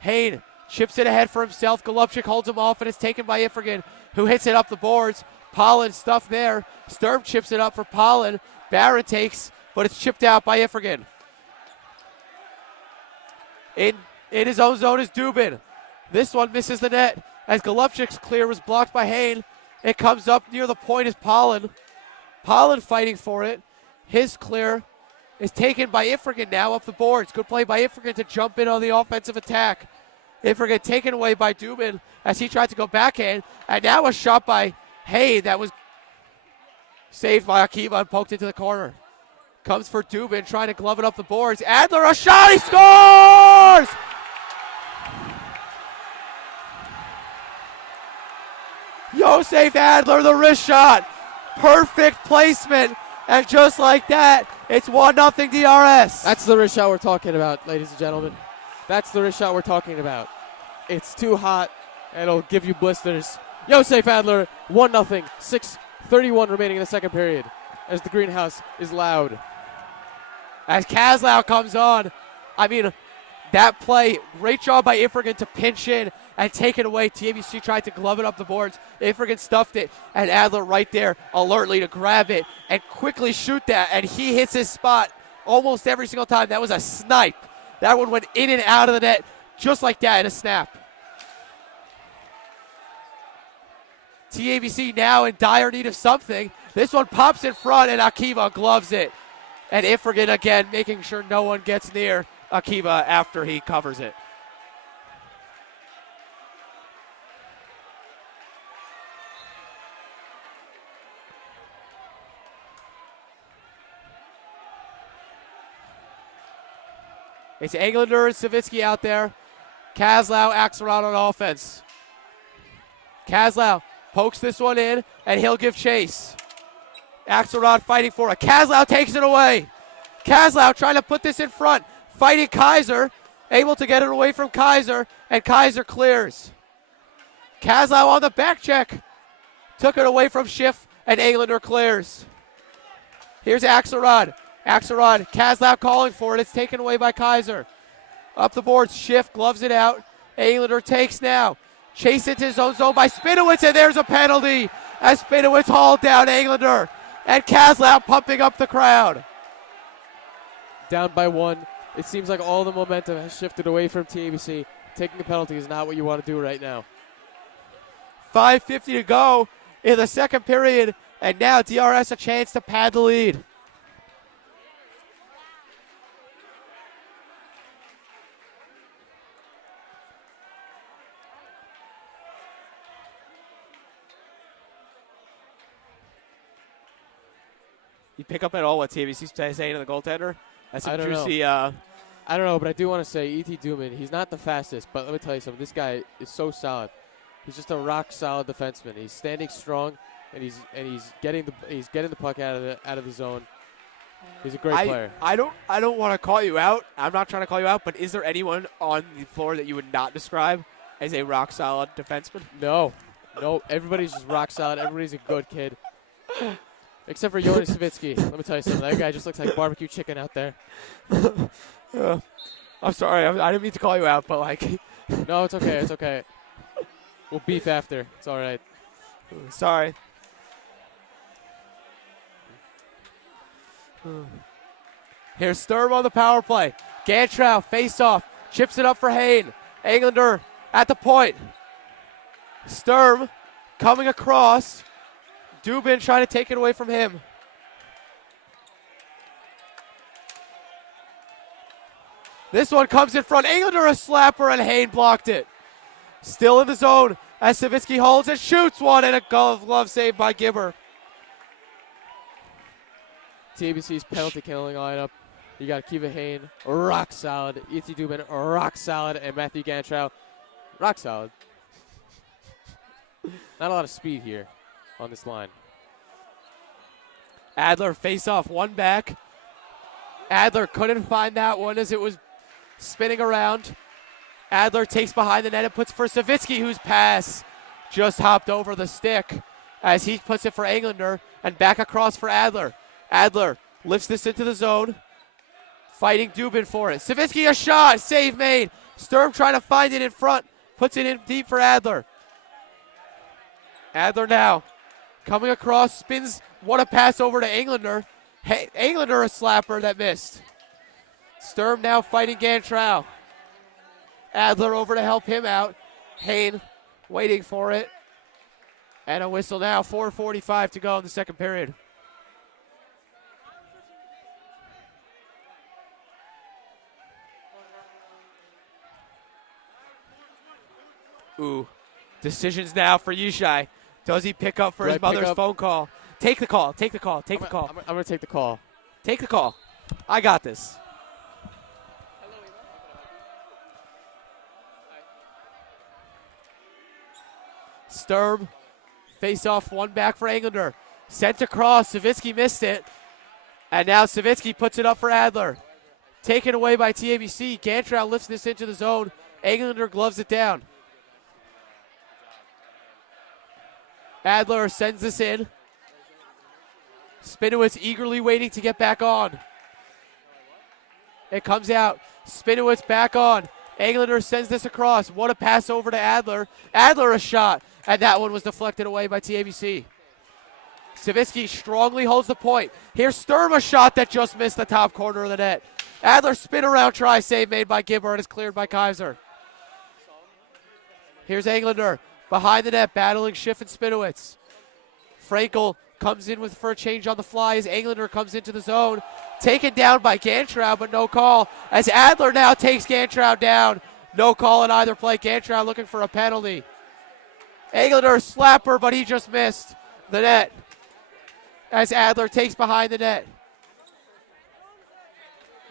Hain chips it ahead for himself. Golubchik holds him off, and it's taken by Ifrigan, who hits it up the boards. Pollen stuff there. Sturm chips it up for Pollen. Barron takes, but it's chipped out by Ifrigan. In his own zone is Dubin. This one misses the net. As Golubchik's clear was blocked by Hain, it comes up near the point is Pollen. Pollen fighting for it. His clear is taken by Ifrigan now up the boards. Good play by Ifrigan to jump in on the offensive attack. Ifrigan taken away by Dubin as he tried to go backhand. And now a shot by Hain that was saved by Akiva and poked into the corner. Comes for Dubin trying to glove it up the boards. Adler, a shot, he scores! Josef Adler, the wrist shot. Perfect placement. And just like that, it's 1-0 DRS. That's the wrist shot we're talking about, ladies and gentlemen. That's the wrist shot we're talking about. It's too hot, and it'll give you blisters. Josef Adler, 1-0, 6:31 remaining in the second period, as the greenhouse is loud. As Kazlau comes on, I mean, that play, great job by Ifrigan to pinch in and take it away. TABC tried to glove it up the boards. Ifrigan stuffed it, and Adler right there alertly to grab it and quickly shoot that, and he hits his spot almost every single time. That was a snipe. That one went in and out of the net just like that in a snap. TABC now in dire need of something. This one pops in front, and Akiva gloves it. And Ifrigan again making sure no one gets near Akiva after he covers it. It's Englander and Savitsky out there. Kazlau, Axelrod on offense. Kazlau pokes this one in, and he'll give chase. Axelrod fighting for it. Kazlau takes it away. Kazlau trying to put this in front. Fighting Kaiser. Able to get it away from Kaiser, and Kaiser clears. Kazlau on the back check. Took it away from Schiff, and Englander clears. Here's Axelrod. Axelrod, Kazlau calling for it. It's taken away by Kaiser. Up the boards, Schiff gloves it out. Englander takes now. Chase into his own zone by Spinowitz, and there's a penalty as Spinowitz hauled down Englander. And Kazlau pumping up the crowd. Down by 1. It seems like all the momentum has shifted away from TABC. Taking a penalty is not what you want to do right now. 5:50 to go in the second period, and now DRS a chance to pad the lead. You pick up at all what TABC's saying to the goaltender? That's a juicy. I don't know, but I do want to say E.T. Duman, he's not the fastest, but let me tell you something. This guy is so solid. He's just a rock solid defenseman. He's standing strong, and he's getting the puck out of the zone. He's a great player. I don't want to call you out. I'm not trying to call you out, but is there anyone on the floor that you would not describe as a rock solid defenseman? No. Everybody's just rock solid. Everybody's a good kid. Except for Yoni Savitsky. Let me tell you something. That guy just looks like barbecue chicken out there. I'm sorry. I didn't mean to call you out, but like No, it's okay. It's okay. We'll beef after. It's all right. Sorry. Here's Sturm on the power play. Gantrow face off. Chips it up for Hain. Englander at the point. Sturm coming across. Dubin trying to take it away from him. This one comes in front. Englander a slapper and Hain blocked it. Still in the zone as Savitsky holds and shoots one, and a glove save by Gibber. TABC's penalty killing lineup. You got Kiva Hain, rock solid. E.T. Dubin, rock solid. And Matthew Gantrow, rock solid. Not a lot of speed here on this line. Adler face off, one back. Adler couldn't find that one as it was spinning around. Adler takes behind the net and puts for Savitsky, whose pass just hopped over the stick as he puts it for Englander and back across for Adler. Adler lifts this into the zone, fighting Dubin for it. Savitsky a shot, save made. Sturm trying to find it in front, puts it in deep for Adler. Adler now coming across, spins, what a pass over to Englander. Englander a slapper that missed. Sturm now fighting Gantrow. Adler over to help him out. Hain waiting for it. And a whistle now, 4:45 to go in the second period. Ooh, decisions now for Yishai. Does he pick up for his mother's phone call? Take the call, take the call, take the call. I'm going to take the call. Take the call. I got this. Sturm, face off, one back for Englander. Sent across, Savitsky missed it. And now Savitsky puts it up for Adler. Taken away by TABC. Gantrow lifts this into the zone. Englander gloves it down. Adler sends this in. Spinowitz eagerly waiting to get back on. It comes out. Spinowitz back on. Englander sends this across. What a pass over to Adler. Adler a shot. And that one was deflected away by TABC. Savitsky strongly holds the point. Here's Sturm, a shot that just missed the top corner of the net. Adler spin around try, save made by Gibber, and is cleared by Kaiser. Here's Englander behind the net, battling Schiff and Spinowitz. Frankel comes in for a change on the fly as Englander comes into the zone. Taken down by Gantrow, but no call. As Adler now takes Gantrow down. No call in either play. Gantrow looking for a penalty. Englander slapper, but he just missed the net as Adler takes behind the net.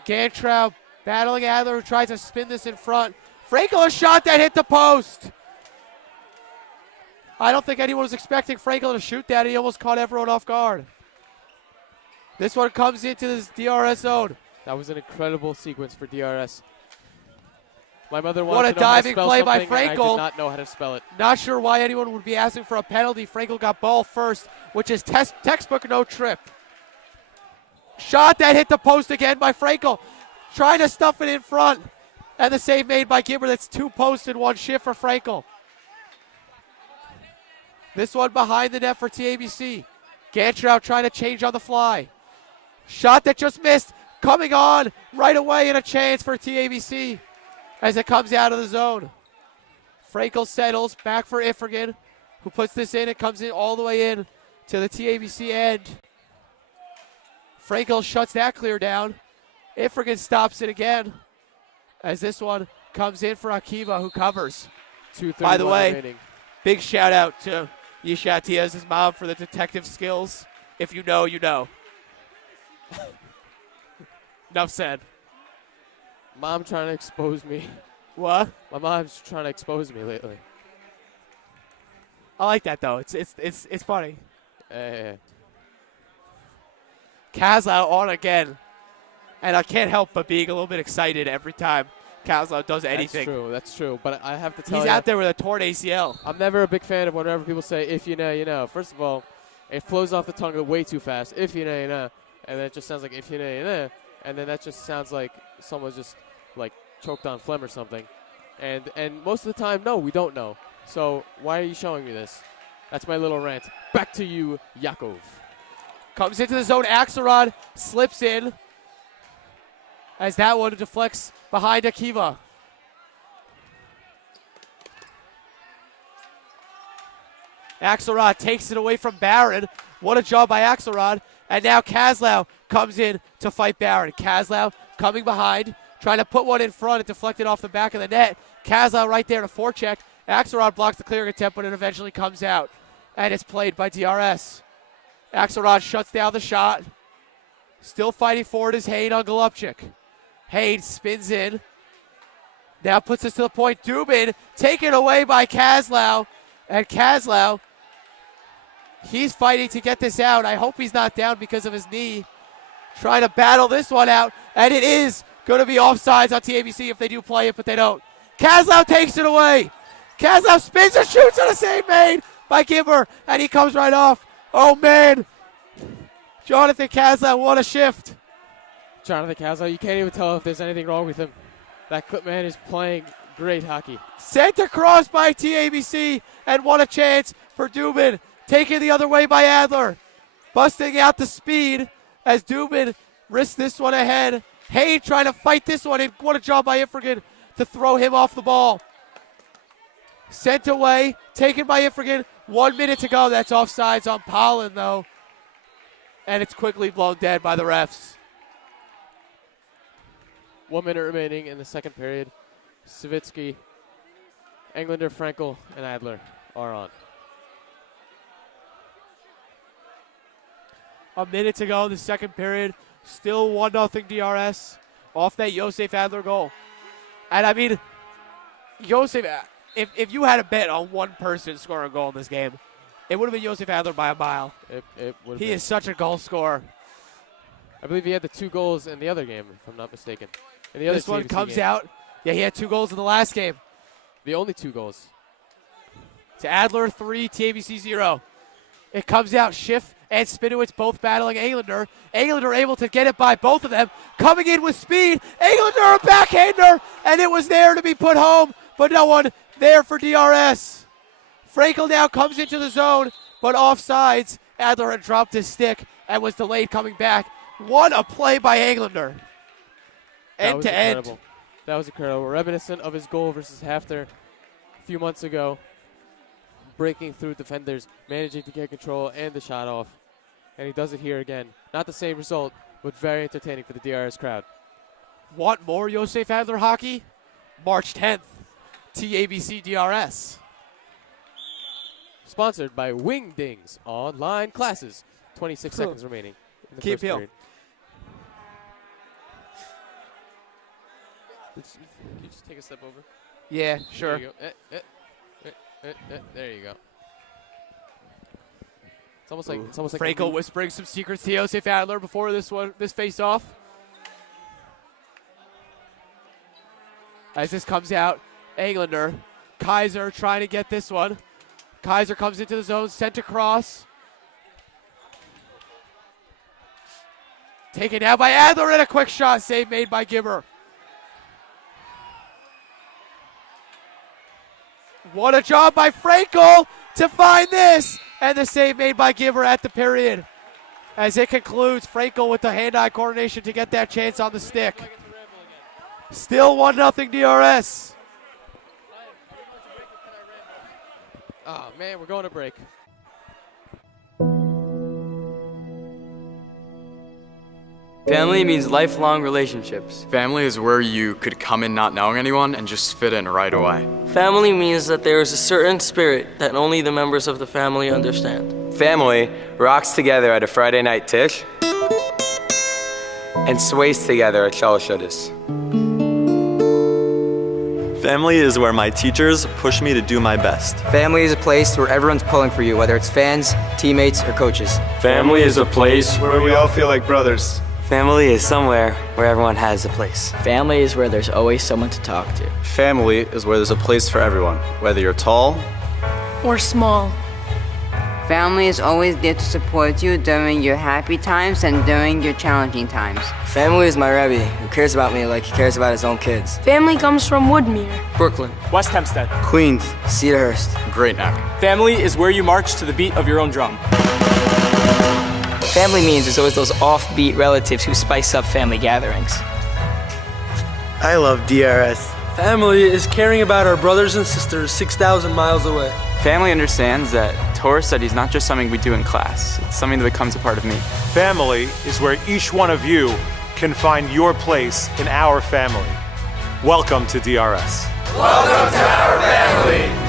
Gantrow battling Adler, who tries to spin this in front. Frankel a shot that hit the post. I don't think anyone was expecting Frankel to shoot that. He almost caught everyone off guard. This one comes into this DRS zone. That was an incredible sequence for DRS. My mother What wanted a to know how to diving spell play by something, and I Frankel. did not know how to spell it. Not sure why anyone would be asking for a penalty. Frankel got ball first, which is textbook no trip. Shot that hit the post again by Frankel. Trying to stuff it in front. And the save made by Gibber. That's two posts and one shift for Frankel. This one behind the net for TABC. Gantrow trying to change on the fly. Shot that just missed. Coming on right away, and a chance for TABC as it comes out of the zone. Frankel settles back for Ifrigan, who puts this in. It comes in all the way in to the TABC end. Frankel shuts that clear down. Ifrigan stops it again as this one comes in for Akiva, who covers. By the way, remaining. Big shout out to Yisha Tiaz's mom for the detective skills. If you know, you know. Enough said. Mom trying to expose me. What? My mom's trying to expose me lately. I like that though. It's funny. Kazlau on again, and I can't help but being a little bit excited every time Kazlau does anything. That's true. That's true. But I have to tell you, he's out there with a torn ACL. I'm never a big fan of whenever people say, "If you know, you know." First of all, it flows off the tongue way too fast. If you know, you know, and then it just sounds like if you know, you know, and then that just sounds like someone's just like choked on phlegm or something. And most of the time, no, we don't know. So why are you showing me this? That's my little rant. Back to you, Yakov. Comes into the zone. Axelrod slips in as that one deflects behind Akiva. Axelrod takes it away from Barron. What a job by Axelrod. And now Kazlau comes in to fight Barron. Kazlau coming behind, trying to put one in front and deflect it off the back of the net. Kazlau right there to forecheck. Axelrod blocks the clearing attempt, but it eventually comes out. And it's played by DRS. Axelrod shuts down the shot. Still fighting forward is Haid on Golubchik. Haid spins in. Now puts us to the point. Dubin taken away by Kazlau. And Kazlau, he's fighting to get this out. I hope he's not down because of his knee. Trying to battle this one out. And it is going to be offsides on TABC if they do play it, but they don't. Kazlau takes it away. Kazlau spins and shoots on a save made by Gibber. And he comes right off. Oh, man. Jonathan Kazlau, what a shift. Jonathan Kazlau, you can't even tell if there's anything wrong with him. That clip man is playing great hockey. Sent across by TABC, and what a chance for Dubin. Taken the other way by Adler. Busting out the speed as Dubin risks this one ahead. Haid trying to fight this one, and what a job by Ifrigan to throw him off the ball. Sent away, taken by Ifrigan. 1 minute to go. That's offsides on Pollen, though. And it's quickly blown dead by the refs. 1 minute remaining in the second period. Savitsky, Englander, Frankel, and Adler are on. A minute to go in the second period. Still 1-0 DRS off that Josef Adler goal. And I mean, Josef, if you had a bet on one person scoring a goal in this game, it would have been Josef Adler by a mile. It would. He is such a goal scorer. I believe he had the 2 goals in the other game, if I'm not mistaken. In the other this one TABC comes game. out. Yeah, he had 2 goals in the last game. The only 2 goals. To Adler 3, TABC 0. It comes out. Schiff and Spinowitz both battling Englander. Englander able to get it by both of them. Coming in with speed. Englander a backhander. And it was there to be put home. But no one there for DRS. Frankel now comes into the zone. But offsides. Adler had dropped his stick and was delayed coming back. What a play by Englander. End to end. That was incredible. Reminiscent of his goal versus Hafter a few months ago. Breaking through defenders, managing to get control and the shot off. And he does it here again. Not the same result, but very entertaining for the DRS crowd. Want more Josef Adler hockey? March 10th, TABC DRS. Sponsored by Wingdings Online Classes. 26 seconds remaining in the first period. Can you just take a step over? Yeah, sure. There you go. There you go. It's almost like Frankel whispering some secrets to Josef Adler before this face-off. As this comes out, Englander, Kaiser trying to get this one. Kaiser comes into the zone, sent across. Taken out by Adler and a quick shot save made by Gibber. What a job by Frankel to find this. And the save made by Gibber at the period. As it concludes, Frankel with the hand-eye coordination to get that chance on the stick. Still 1-0 DRS. Oh, man, we're going to break. Family means lifelong relationships. Family is where you could come in not knowing anyone and just fit in right away. Family means that there is a certain spirit that only the members of the family understand. Family rocks together at a Friday night tish and sways together at Shalashudis. Family is where my teachers push me to do my best. Family is a place where everyone's pulling for you, whether it's fans, teammates, or coaches. Family is a place where we all feel like brothers. Family is somewhere where everyone has a place. Family is where there's always someone to talk to. Family is where there's a place for everyone, whether you're tall or small. Family is always there to support you during your happy times and during your challenging times. Family is my Rebbe, who cares about me like he cares about his own kids. Family comes from Woodmere, Brooklyn, West Hempstead, Queens, Cedarhurst. Great Neck. Family is where you march to the beat of your own drum. Family means there's always those offbeat relatives who spice up family gatherings. I love DRS. Family is caring about our brothers and sisters 6,000 miles away. Family understands that Torah study is not just something we do in class, it's something that becomes a part of me. Family is where each one of you can find your place in our family. Welcome to DRS. Welcome to our family.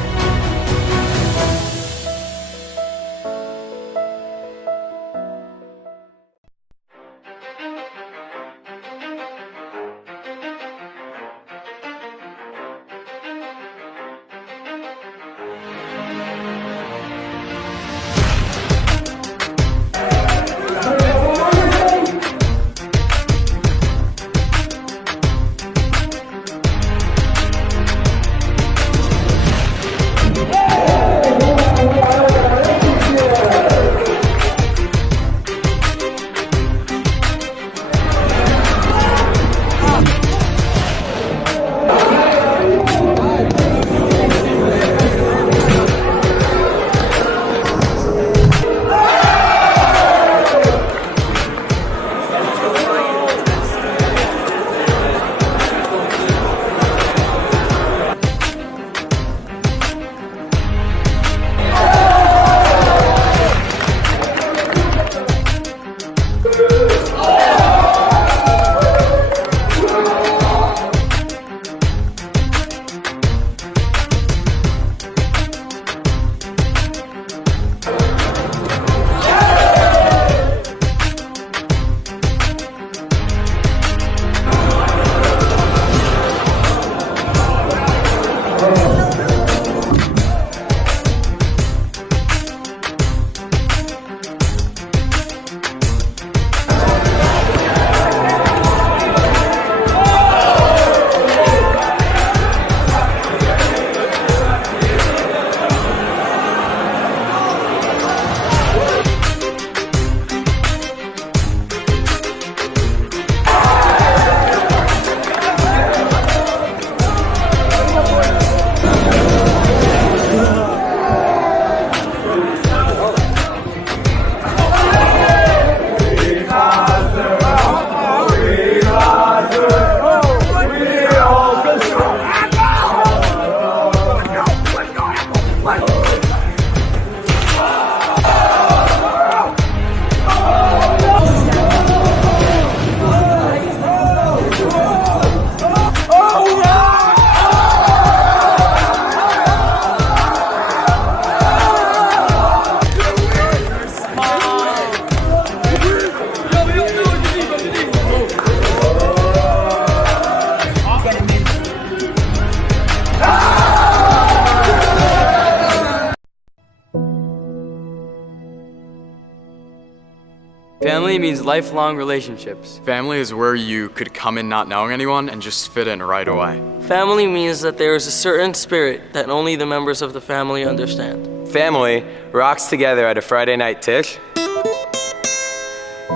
Family means lifelong relationships. Family is where you could come in not knowing anyone and just fit in right away. Family means that there is a certain spirit that only the members of the family understand. Family rocks together at a Friday night tish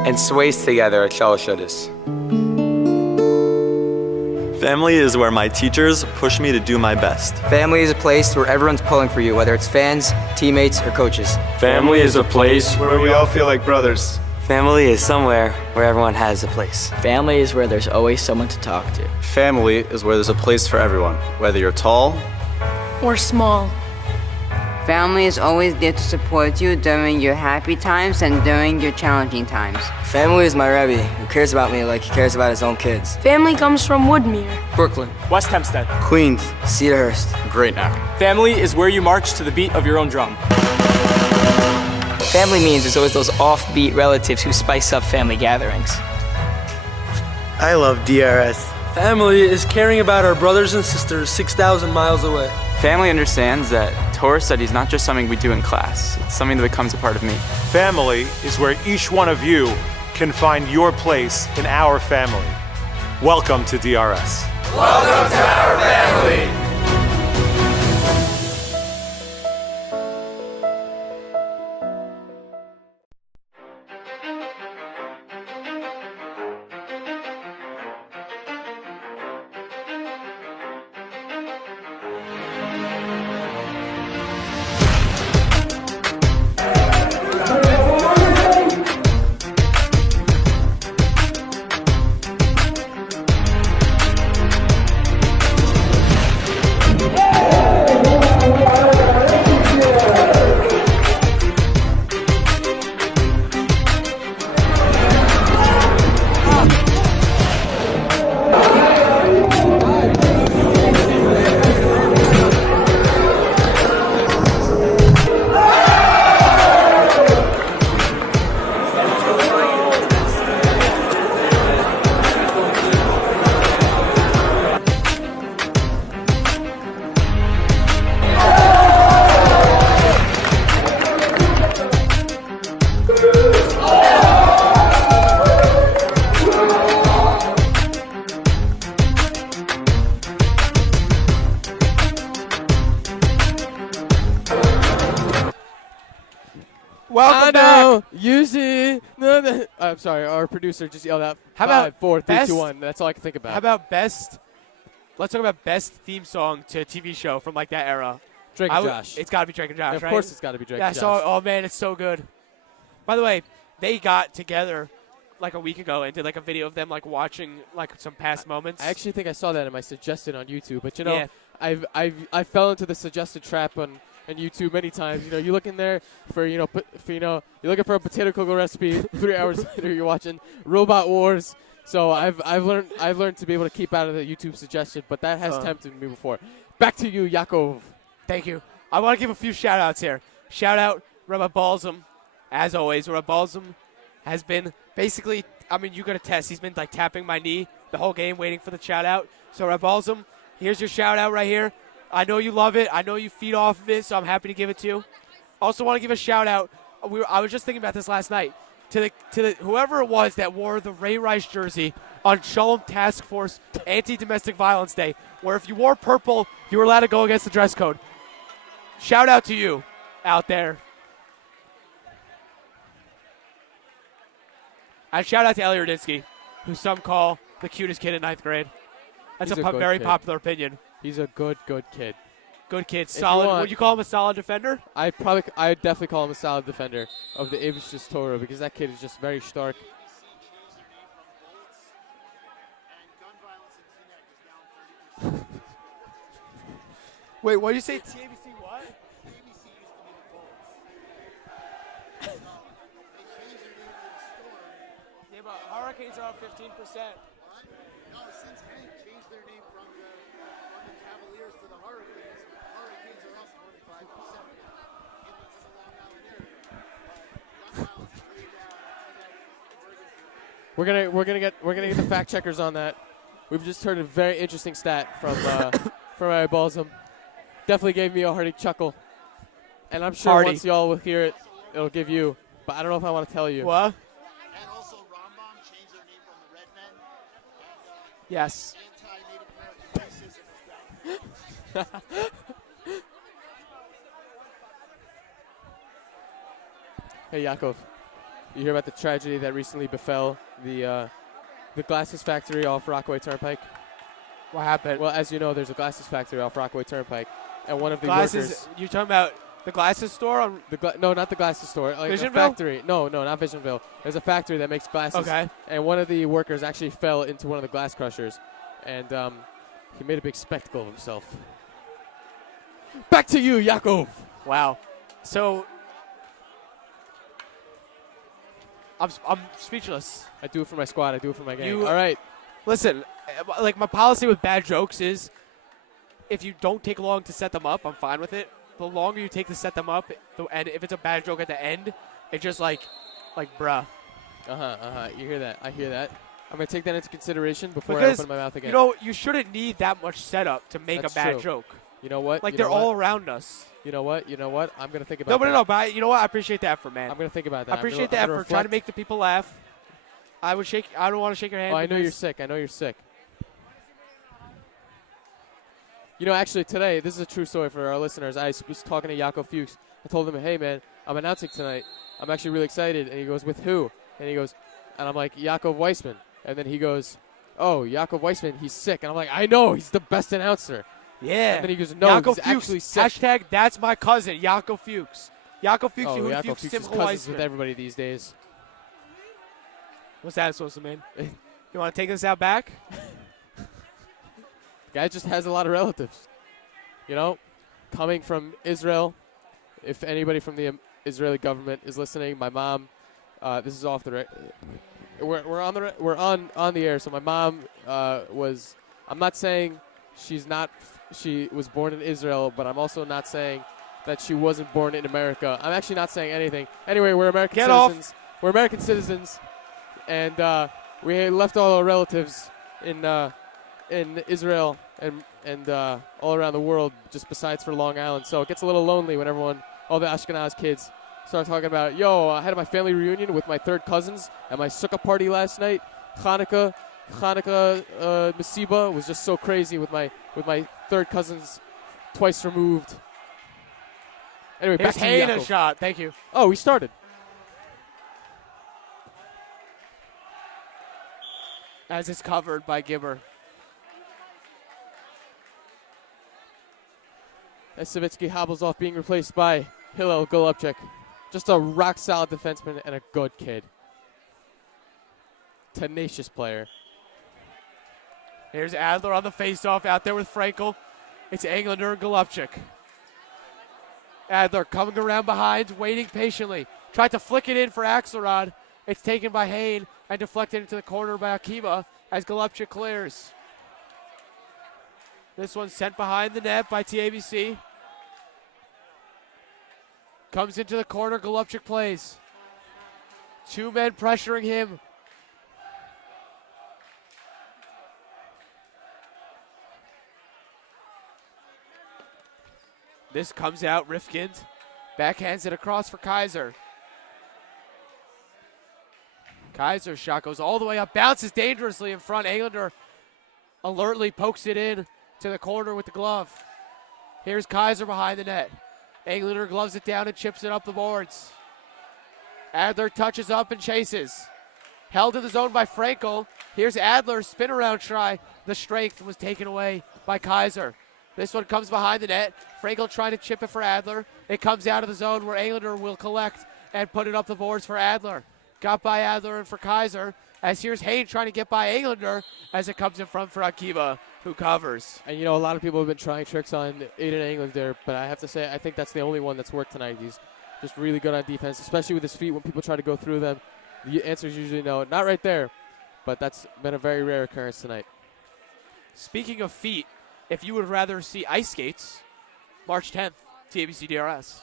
and sways together at Shalosh Shudas. Family is where my teachers push me to do my best. Family is a place where everyone's pulling for you, whether it's fans, teammates, or coaches. Family is a place where we all feel like brothers. Family is somewhere where everyone has a place. Family is where there's always someone to talk to. Family is where there's a place for everyone, whether you're tall or small. Family is always there to support you during your happy times and during your challenging times. Family is my Rebbe, who cares about me like he cares about his own kids. Family comes from Woodmere, Brooklyn, West Hempstead, Queens, Cedarhurst. Great Neck. Family is where you march to the beat of your own drum. Family means there's always those offbeat relatives who spice up family gatherings. I love DRS. Family is caring about our brothers and sisters 6,000 miles away. Family understands that Torah study is not just something we do in class, it's something that becomes a part of me. Family is where each one of you can find your place in our family. Welcome to DRS. Welcome to our family. No, use it. No. I'm sorry. Our producer just yelled out. How about 5, 4, 3, best- 2, 1. That's all I can think about. How about best? Let's talk about best theme song to a TV show from like that era. Drake and Josh? It's got to be Drake and Josh, Of right? course it's gotta be Drake yeah, and so, Josh. oh, man, it's so good. By the way, they got together like a week ago and did like a video of them like watching like some past moments. I actually think I saw that in my suggested on YouTube, but you know, Yeah. I fell into the suggested trap on YouTube many times. You know, you look in there for you're looking for a potato cocoa recipe. 3 hours later, you're watching Robot Wars. So I've learned to be able to keep out of the YouTube suggestion, but that has tempted me before. Back to you, Yakov. Thank you. I want to give a few shout-outs here. Shout-out Rabbi Balsam. As always, Rabbi Balsam has been basically, I mean, you got to test. He's been, like, tapping my knee the whole game waiting for the shout-out. So, Rabbi Balsam, here's your shout-out right here. I know you love it. I know you feed off of it, so I'm happy to give it to you. Also want to give a shout-out. I was just thinking about this last night. To the whoever it was that wore the Ray Rice jersey on Shalom Task Force Anti-Domestic Violence Day, where if you wore purple, you were allowed to go against the dress code. Shout out to you out there. And shout out to Ellie Rudinsky, who some call the cutest kid in 9th grade. That's He's a a good very kid. popular opinion. He's a good kid. Good kid. If Solid. you want- Would you call him a solid defender? I'd definitely call him a solid defender of the Ibish's Torah because that kid is just very stark. Wait, what did you say? TABC what? Yeah, but Hurricanes are up 15%. No, since Hank changed their name from the Cavaliers to the Hurricanes, Hurricanes are up 25%. In the Long Island area. Gun violence is way down. We're gonna get the fact checkers on that. We've just heard a very interesting stat from from Balsam. Definitely gave me a hearty chuckle, and I'm sure Hearty. once y'all will hear it, it'll give you. But I don't know if I want to tell you. What? And also Rambam changed their name from the Red Men. And, Yes. Anti-Native American racism is down. Hey Yaakov, you hear about the tragedy that recently befell the glasses factory off Rockaway Turnpike? What happened? Well, as you know, there's a glasses factory off Rockaway Turnpike, and one of the Glasses. workers. You're talking about the glasses store on No, not the glasses store. Like Visionville? a factory. No, not Visionville. There's a factory that makes glasses. Okay. And one of the workers actually fell into one of the glass crushers, and he made a big spectacle of himself. Back to you, Yaakov. Wow. So I'm speechless. I do it for my squad. I do it for my gang. You- All right. Listen, like my policy with bad jokes is if you don't take long to set them up, I'm fine with it. The longer you take to set them up, and if it's a bad joke at the end, it's just like bruh. You hear that? I hear that. I'm gonna take that into consideration before Because, I open my mouth again. you know, you shouldn't need that much setup to make That's a bad true. joke. You know what? Like You they're know what? all around us. You know what? I'm gonna think about. No, but that. no, but you know what? I appreciate the effort, man. I'm gonna think about that. I appreciate the I'm gonna effort. Trying to reflect. make the people laugh. I don't want to shake your hand. Oh, I know you're because- sick. I know you're sick. You know, actually, today, this is a true story for our listeners. I was talking to Yaakov Fuchs. I told him, hey, man, I'm announcing tonight. I'm actually really excited. And he goes, with who? And he goes, and I'm like, Yaakov Weissman. And then he goes, oh, Yaakov Weissman, he's sick. And I'm like, I know, he's the best announcer. Yeah. And then he goes, no, Yaakov he's Fuchs. actually sick. Hashtag that's my cousin, Yaakov Fuchs. Yaakov Fuchs, Oh, Yehuda Yaakov Fuchs, Fuchs is Simcha cousins Weissman. with everybody these days. What's that supposed to mean? You want to take this out back? Guy just has a lot of relatives. You know, coming from Israel, if anybody from the Israeli government is listening, my mom, this is off the we're on the air. So my mom was. I'm not saying she was born in Israel, but I'm also not saying that she wasn't born in America. I'm actually not saying anything. Anyway, we're American citizens. We're American citizens, and we left all our relatives in Israel and all around the world, just besides for Long Island. So it gets a little lonely when all the Ashkenaz kids start talking about, yo, I had my family reunion with my third cousins at my sukkah party last night. Hanukkah Masiba was just so crazy with my third cousins twice removed. Anyway, back Here's to you, Hayden Yaakov. shot. Thank you. Oh, we started. as it's covered by Gibber. As Savitsky hobbles off, being replaced by Hillel Golubchik. Just a rock-solid defenseman and a good kid. Tenacious player. Here's Adler on the faceoff out there with Frankel. It's Englander and Golubchik. Adler coming around behind, waiting patiently. Tried to flick it in for Axelrod. It's taken by Hain and deflected into the corner by Akiba as Golubchik clears. This one's sent behind the net by TABC. Comes into the corner, Golubchik plays. Two men pressuring him. This comes out, Rifkind. Backhands it across for Kaiser. Kaiser's shot goes all the way up, bounces dangerously in front. Englander alertly pokes it in to the corner with the glove. Here's Kaiser behind the net. Englander gloves it down and chips it up the boards. Adler touches up and chases. Held in the zone by Frankel. Here's Adler's spin around try. The strength was taken away by Kaiser. This one comes behind the net. Frankel trying to chip it for Adler. It comes out of the zone where Englander will collect and put it up the boards for Adler. Got by Adler and for Kaiser. As here's Hain trying to get by Englander as it comes in front for Akiba, who covers. And you know, a lot of people have been trying tricks on Aiden Englander, but I have to say, I think that's the only one that's worked tonight. He's just really good on defense, especially with his feet when people try to go through them. The answer is usually no. Not right there, but that's been a very rare occurrence tonight. Speaking of feet, if you would rather see ice skates, March 10th, TABC DRS.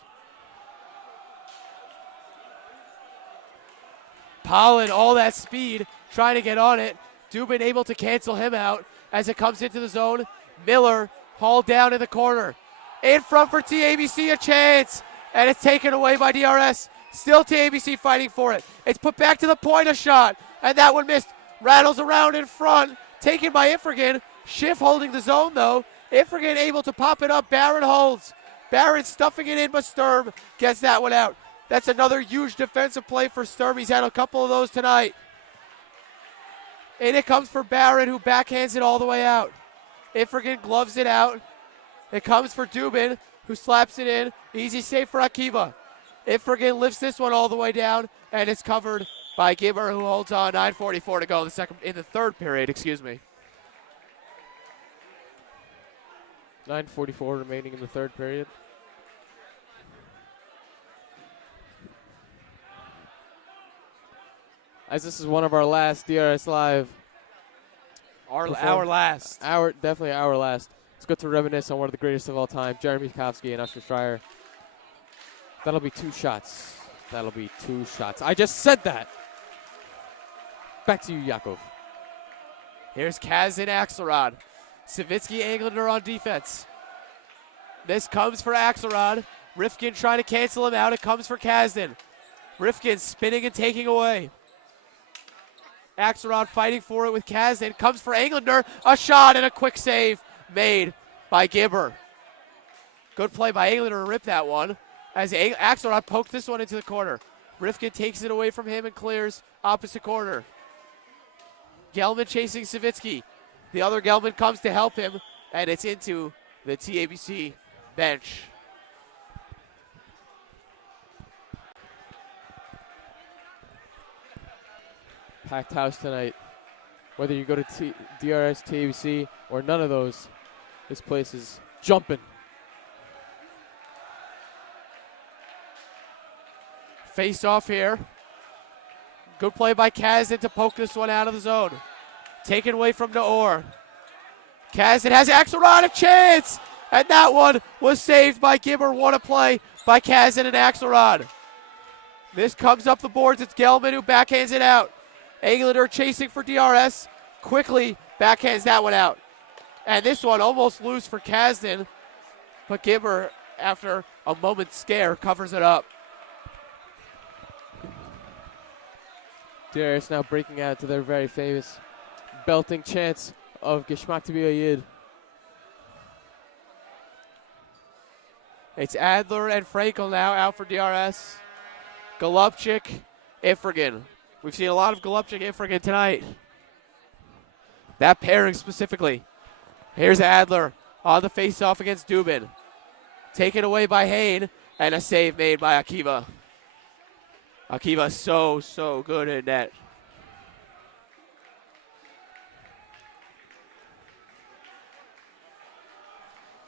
Pollen, all that speed, trying to get on it. Dubin able to cancel him out as it comes into the zone. Miller hauled down in the corner. In front for TABC, a chance, and it's taken away by DRS. Still TABC fighting for it. It's put back to the point, a shot, and that one missed. Rattles around in front, taken by Ifrigan. Schiff holding the zone, though. Ifrigan able to pop it up. Barron holds. Barron stuffing it in, but Sturm gets that one out. That's another huge defensive play for Sturm. He's had a couple of those tonight. And it comes for Barron, who backhands it all the way out. Ifrigan gloves it out. It comes for Dubin, who slaps it in. Easy save for Akiba. Ifrigan lifts this one all the way down, and it's covered by Gibber, who holds on. 9:44 to go in the third period, excuse me. 9:44 remaining in the third period. As this is one of our last DRS Live. Our last. Definitely our last. It's good to reminisce on one of the greatest of all time, Jeremy Kowski and Usher Schreier. That'll be 2 shots. That'll be 2 shots. I just said that. Back to you, Yakov. Here's Kaz and Axelrod. Savitsky Englander on defense. This comes for Axelrod. Rifkin trying to cancel him out. It comes for Kazdan. Rifkin spinning and taking away. Axelrod fighting for it with Kazdan. Comes for Englander. A shot and a quick save made by Gibber. Good play by Englander to rip that one. As Axelrod poked this one into the corner. Rifkin takes it away from him and clears opposite corner. Gelman chasing Savitsky. The other Gelman comes to help him, and it's into the TABC bench. Packed house tonight. Whether you go to DRS, TABC, or none of those, this place is jumping. Face off here. Good play by Kazdan to poke this one out of the zone. Taken away from Naor. Kazdan has Axelrod, a chance! And that one was saved by Gibber. What a play by Kazdan and Axelrod. This comes up the boards. It's Gelman who backhands it out. Englander chasing for DRS. Quickly backhands that one out. And this one almost loose for Kazdan. But Gibber, after a moment's scare, covers it up. DRS now breaking out to their very famous belting chants of Geschmack to be a Yid. It's Adler and Frankel now out for DRS. Golubchik, Ifrigan. We've seen a lot of Golubchik, Ifrigan tonight. That pairing specifically. Here's Adler on the face-off against Dubin. Taken away by Hain, and a save made by Akiva. Akiva so good in net.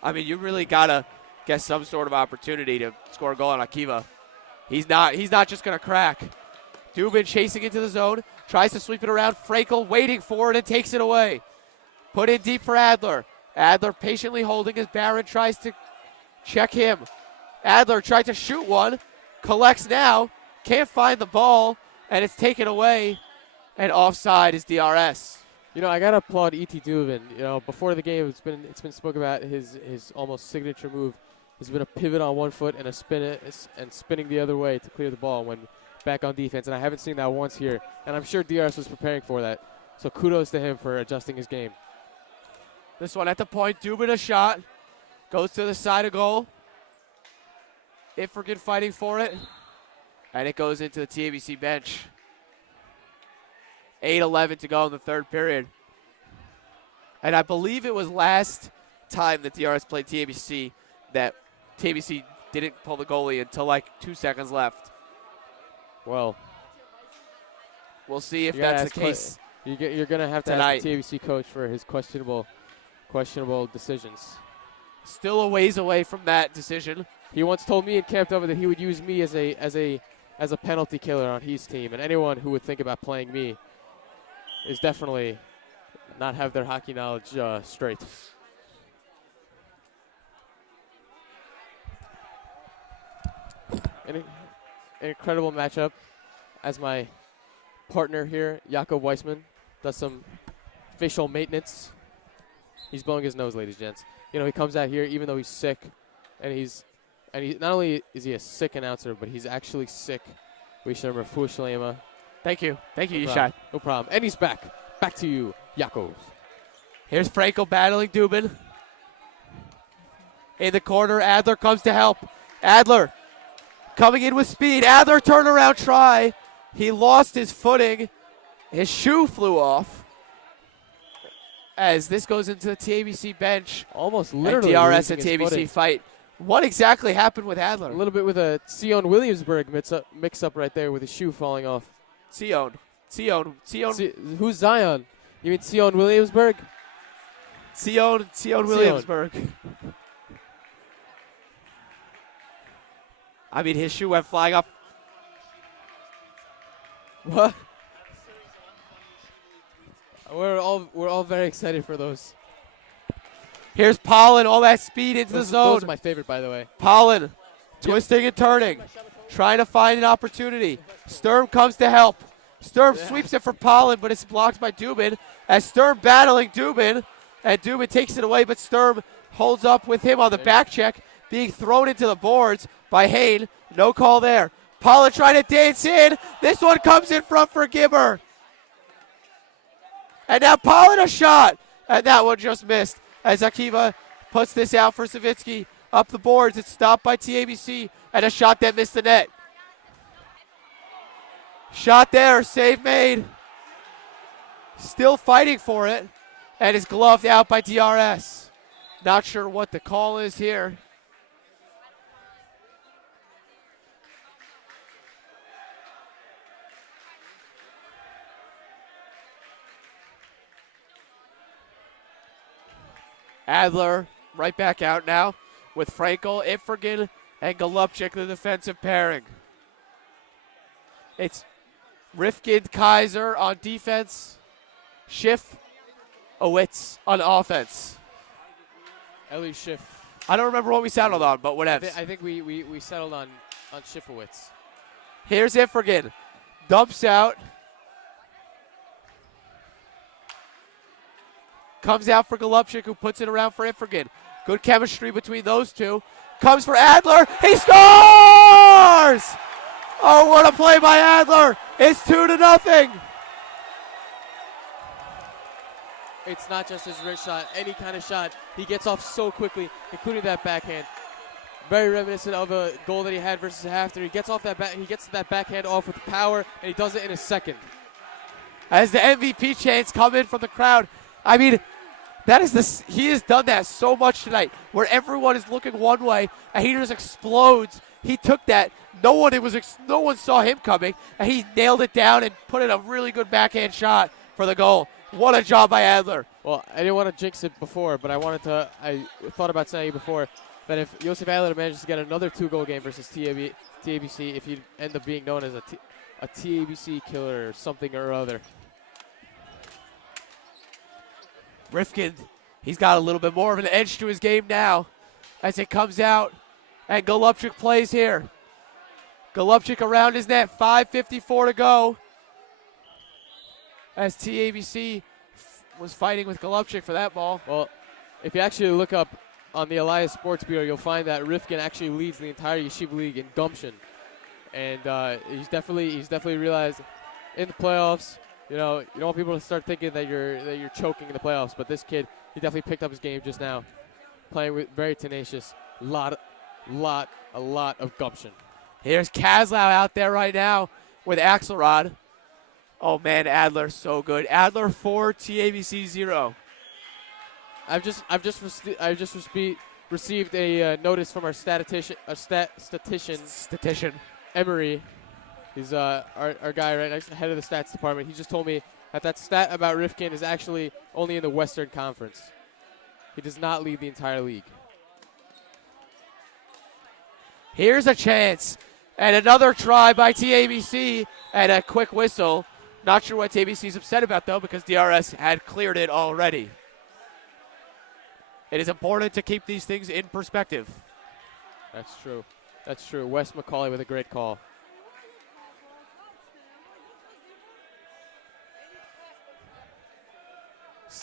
I mean, you really gotta get some sort of opportunity to score a goal on Akiva. He's not just gonna crack. Dubin chasing into the zone, tries to sweep it around. Frankel waiting for it and takes it away. Put in deep for Adler. Adler patiently holding as Barron tries to check him. Adler tried to shoot one, collects now, can't find the ball, and it's taken away, and offside is DRS. You know, I gotta applaud E.T. Dubin. You know, before the game, it's been spoken about his almost signature move. Has been a pivot on one foot and a spin and spinning the other way to clear the ball when back on defense, and I haven't seen that once here. And I'm sure DRS was preparing for that. So kudos to him for adjusting his game. This one at the point, Dubin a shot, goes to the side of goal. Ifrigan fighting for it, and it goes into the TABC bench. 8:11 to go in the third period. And I believe it was last time that DRS played TABC that TABC didn't pull the goalie until like 2 seconds left. Well, we'll see if that's the case. You're going to have to ask the TABC coach for his questionable decisions. Still a ways away from that decision. He once told me in Camp W that he would use me as a penalty killer on his team, and anyone who would think about playing me is definitely not have their hockey knowledge straight. An incredible matchup as my partner here, Jakob Weissman, does some facial maintenance. He's blowing his nose, ladies and gents. You know, he comes out here even though he's sick, and he not only is he a sick announcer, but he's actually sick. We should refuah shlema. Thank you, No Yishai. problem. No problem. And he's back. Back to you, Jakob. Here's Frankel battling Dubin. In the corner, Adler comes to help. Adler coming in with speed. Adler turnaround try. He lost his footing. His shoe flew off. As this goes into the TABC bench. Almost literally DRS and losing his TABC footing. What exactly happened with Adler? A little bit with a Sion Williamsburg mix-up right there with his shoe falling off. Sion. Who's Zion? You mean Sion Williamsburg? Sion Williamsburg. I mean, his shoe went flying up. What? We're all very excited for those. Here's Pollen, all that speed into the zone. Those are my favorite, by the way. Pollen, twisting and turning, trying to find an opportunity. Sturm comes to help. Sturm sweeps it for Pollen, but it's blocked by Dubin. As Sturm battling Dubin, and Dubin takes it away, but Sturm holds up with him on the back check, being thrown into the boards by Hain. No call there. Pollen trying to dance in. This one comes in front for Gibber. And now Pollen a shot, and that one just missed. As Akiva puts this out for Savitsky. Up the boards, it's stopped by TABC, and a shot that missed the net. Shot there, save made. Still fighting for it, and is gloved out by DRS. Not sure what the call is here. Adler right back out now with Frankel, Ifrigan, and Golubchik, the defensive pairing. It's Rifkind, Kaiser on defense, Schiff, Owitz on offense. Eli Schiff. I don't remember what we settled on, but whatever. I think we settled on Schiffowitz. Here's Ifrigan. Dumps out. Comes out for Golubchik, who puts it around for Ifrigan. Good chemistry between those two. Comes for Adler. He scores! Oh, what a play by Adler. It's 2-0. It's not just his wrist shot, any kind of shot. He gets off so quickly, including that backhand. Very reminiscent of a goal that he had versus Hafter. He gets that backhand off with power, and he does it in a second. As the MVP chants come in from the crowd, I mean, that is this. He has done that so much tonight, where everyone is looking one way, and he just explodes. He took that. No one saw him coming, and he nailed it down and put in a really good backhand shot for the goal. What a job by Adler. Well, I didn't want to jinx it before, but I thought about saying before that if Josef Adler manages to get another 2-goal game versus TABC, if he'd end up being known as a TABC killer or something or other. Rifkind, he's got a little bit more of an edge to his game now as it comes out, and Golubchik plays here. Golubchik around his net, 5:54 to go. As TABC was fighting with Golubchik for that ball. Well, if you actually look up on the Elias Sports Bureau, you'll find that Rifkind actually leads the entire Yeshiva League in gumption. And he's definitely realized in the playoffs, you don't want people to start thinking that you're choking in the playoffs, but this kid, he definitely picked up his game just now. Playing with very tenacious, a lot of gumption. Here's Kazlau out there right now with Axelrod. Oh man, Adler so good. Adler 4, TABC 0. I've just received a notice from our statistician Emery. He's our guy right next to the head of the stats department. He just told me that stat about Rifkind is actually only in the Western Conference. He does not lead the entire league. Here's a chance. And another try by TABC and a quick whistle. Not sure what TABC is upset about, though, because DRS had cleared it already. It is important to keep these things in perspective. That's true. That's true. Wes McCauley with a great call.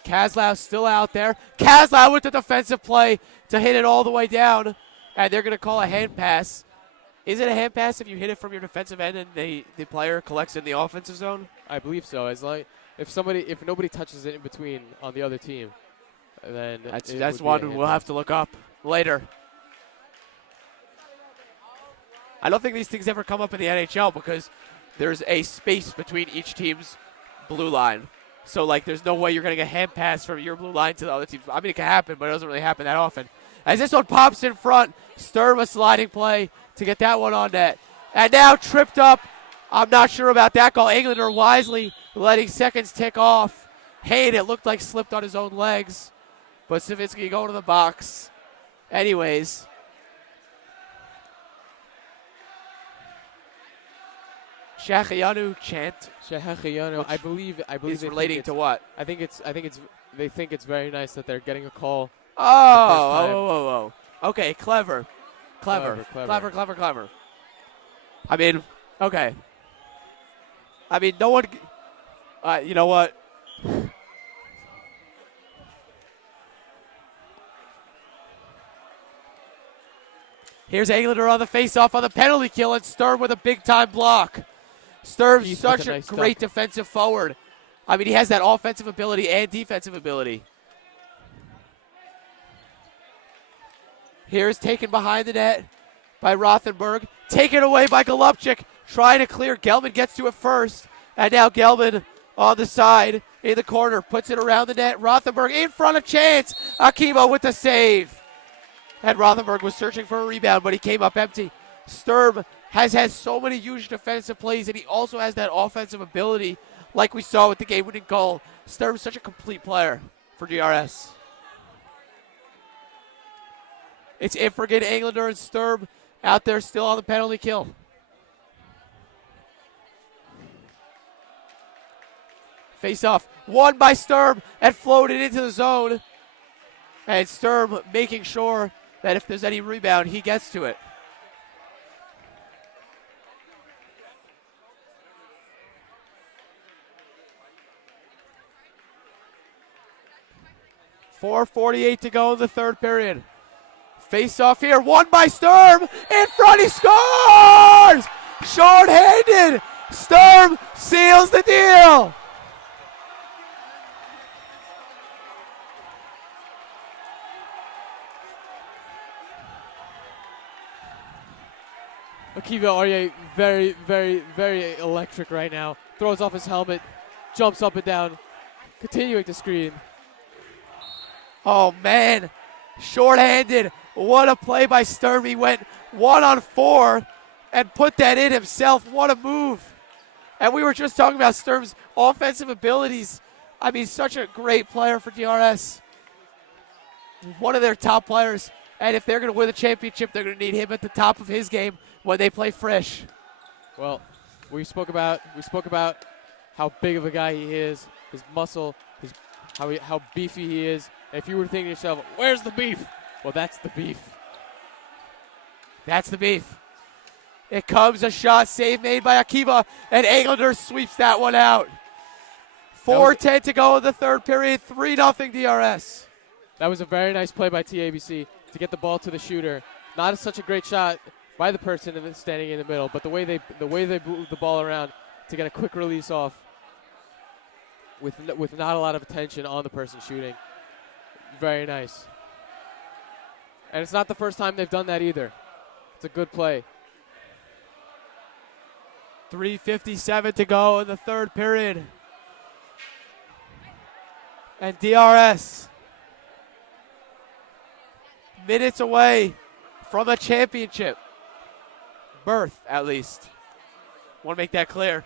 Kazlau still out there. Kazlau with the defensive play to hit it all the way down. And they're going to call a hand pass. Is it a hand pass if you hit it from your defensive end and the player collects in the offensive zone? I believe so. As long if nobody touches it in between on the other team, then that's one we'll have to look up later. I don't think these things ever come up in the NHL because there's a space between each team's blue line. So, there's no way you're going to get a hand pass from your blue line to the other team. I mean, it can happen, but it doesn't really happen that often. As this one pops in front, Sturm a sliding play to get that one on net. And now tripped up. I'm not sure about that call. Englander wisely letting seconds tick off. Hayden, it looked like slipped on his own legs. But Savitsky going to the box. Anyways. Shachayanu chant. Shachayanu, I believe is relating to what? I think they think it's very nice that they're getting a call. Oh. Okay, clever. I mean, okay. I mean, no one. You know what? Here's Englander on the face-off on the penalty kill, and Sturm with a big-time block. Sturm's such a great defensive forward. I mean, he has that offensive ability and defensive ability. Here's taken behind the net by Rothenberg. Taken away by Golubchik. Trying to clear. Gelman gets to it first. And now Gelman on the side in the corner. Puts it around the net. Rothenberg in front of chance. Akiva with the save. And Rothenberg was searching for a rebound, but he came up empty. Sturm has had so many huge defensive plays, and he also has that offensive ability like we saw with the game-winning goal. Sturm's such a complete player for DRS. It's Ifrigan, Englander, and Sturm out there still on the penalty kill. Face off. Won by Sturm and floated into the zone. And Sturm making sure that if there's any rebound, he gets to it. .448 to go in the third period. Face off here, won by Sturm. In front, he scores! Shorthanded. Sturm seals the deal. Akiva Aryeh, very, very, very electric right now. Throws off his helmet, jumps up and down, continuing to scream. Oh, man. Shorthanded. What a play by Sturm. He went 1-on-4 and put that in himself. What a move. And we were just talking about Sturm's offensive abilities. I mean, such a great player for DRS. One of their top players. And if they're going to win the championship, they're going to need him at the top of his game when they play Frisch. Well, we spoke about how big of a guy he is, his muscle, how beefy he is. And if you were thinking to yourself, where's the beef? Well, that's the beef. That's the beef. It comes a shot, save made by Akiva, and Englander sweeps that one out. 4:10 to go in the third period, 3-0 DRS. That was a very nice play by TABC to get the ball to the shooter. Not such a great shot by the person standing in the middle, but the way they moved the ball around to get a quick release off with not a lot of attention on the person shooting. Very nice. And it's not the first time they've done that either. It's a good play. 3:57 to go in the third period. And DRS minutes away from a championship berth, at least. Want to make that clear.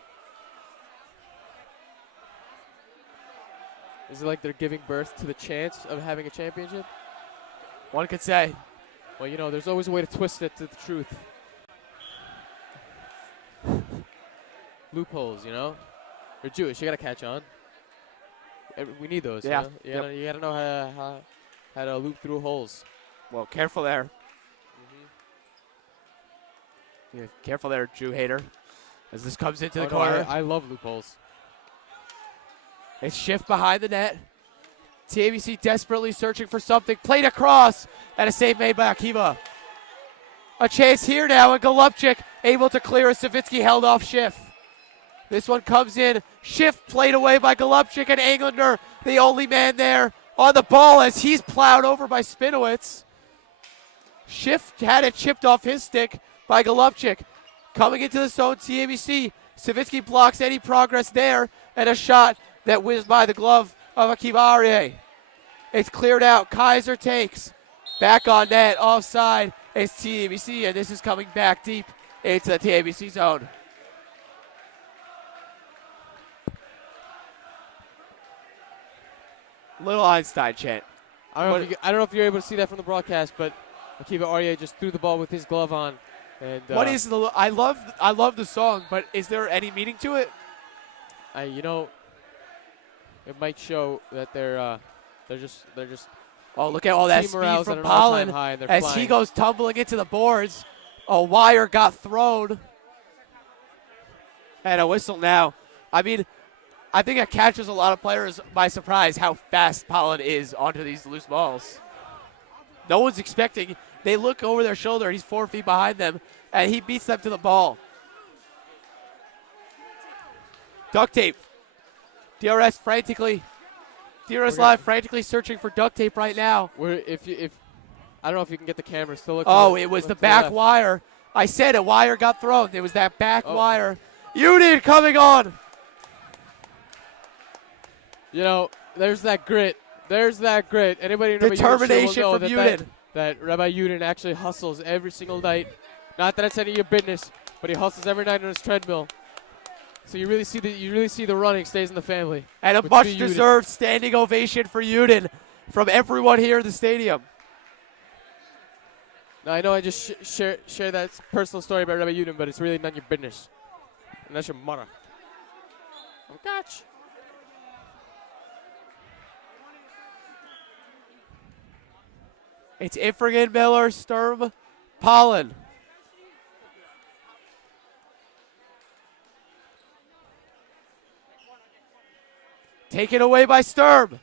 Is it like they're giving birth to the chance of having a championship? One could say. Well, you know, there's always a way to twist it to the truth. Loopholes, you know? You're Jewish, you got to catch on. We need those. Yeah. You know? You got to know how to loop through holes. Well, careful there. Yeah, careful there, Jew hater. As this comes into the corner. I love loopholes. It's shift behind the net. TABC desperately searching for something. Played across. And a save made by Akiva. A chance here now. And Golubchik able to clear as Savitsky held off Schiff. This one comes in. Schiff played away by Golubchik, and Englander, the only man there on the ball as he's plowed over by Spinowitz. Schiff had it chipped off his stick by Golubchik. Coming into the zone, TABC. Savitsky blocks any progress there, and a shot that whizzed by the glove of Akiva Aryeh. It's cleared out. Kaiser takes. Back on net, offside. It's TABC, and this is coming back deep into the TABC zone. Little Einstein chant. I don't know if you're able to see that from the broadcast, but Akiva Aryeh just threw the ball with his glove on. And what is the? I love the song, but is there any meaning to it? You know, it might show that they're just. Oh, look at all that speed from Pollen as flying. He goes tumbling into the boards. A wire got thrown, and a whistle now. I mean, I think it catches a lot of players by surprise how fast Pollen is onto these loose balls. No one's expecting. They look over their shoulder. He's 4 feet behind them, and he beats them to the ball. Duct tape. DRS Live frantically searching for duct tape right now. If I don't know if you can get the camera still looking. Oh, it was the back wire. I said a wire got thrown. It was that back wire. Unit coming on. You know, there's that grit. Anybody remember determination from Udin. That Rabbi Udin actually hustles every single night. Not that it's any of your business, but he hustles every night on his treadmill. So you really see the running stays in the family. And a much deserved standing ovation for Udin from everyone here in the stadium. Now I know I just share that personal story about Rabbi Udin, but it's really none of your business. And that's your mother. Oh gosh. It's Ifrigan, Miller, Sturm, Pollen. Taken away by Sturm.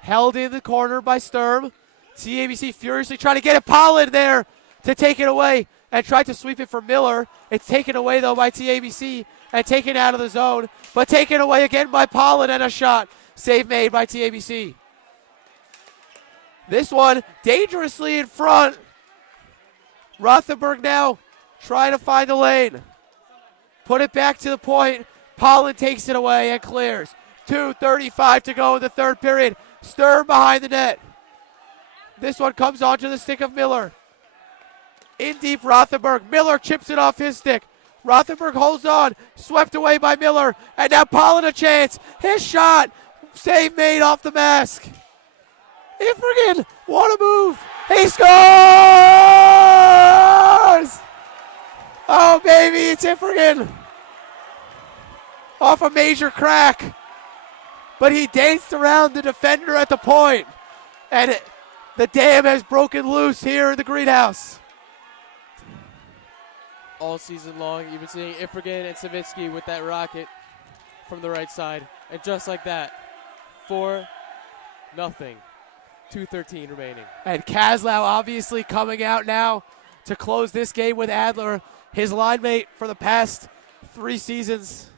Held in the corner by Sturm. TABC furiously trying to get it. Pollen there to take it away and try to sweep it for Miller. It's taken away, though, by TABC and taken out of the zone. But taken away again by Pollen and a shot. Save made by TABC. This one dangerously in front. Rothenberg now trying to find the lane. Put it back to the point. Pollen takes it away and clears. 2:35 to go in the third period. Stern behind the net. This one comes onto the stick of Miller. In deep, Rothenberg. Miller chips it off his stick. Rothenberg holds on. Swept away by Miller. And now Pollen a chance. His shot. Save made off the mask. Ifrigan, what a move. He scores! Oh, baby, it's Ifrigan. Off a major crack. But he danced around the defender at the point. And the dam has broken loose here in the greenhouse. All season long, you've been seeing Ifrigan and Savitsky with that rocket from the right side. And just like that, 4-0. 2:13 remaining. And Kaslau obviously coming out now to close this game with Adler, his line mate for the past 3 seasons.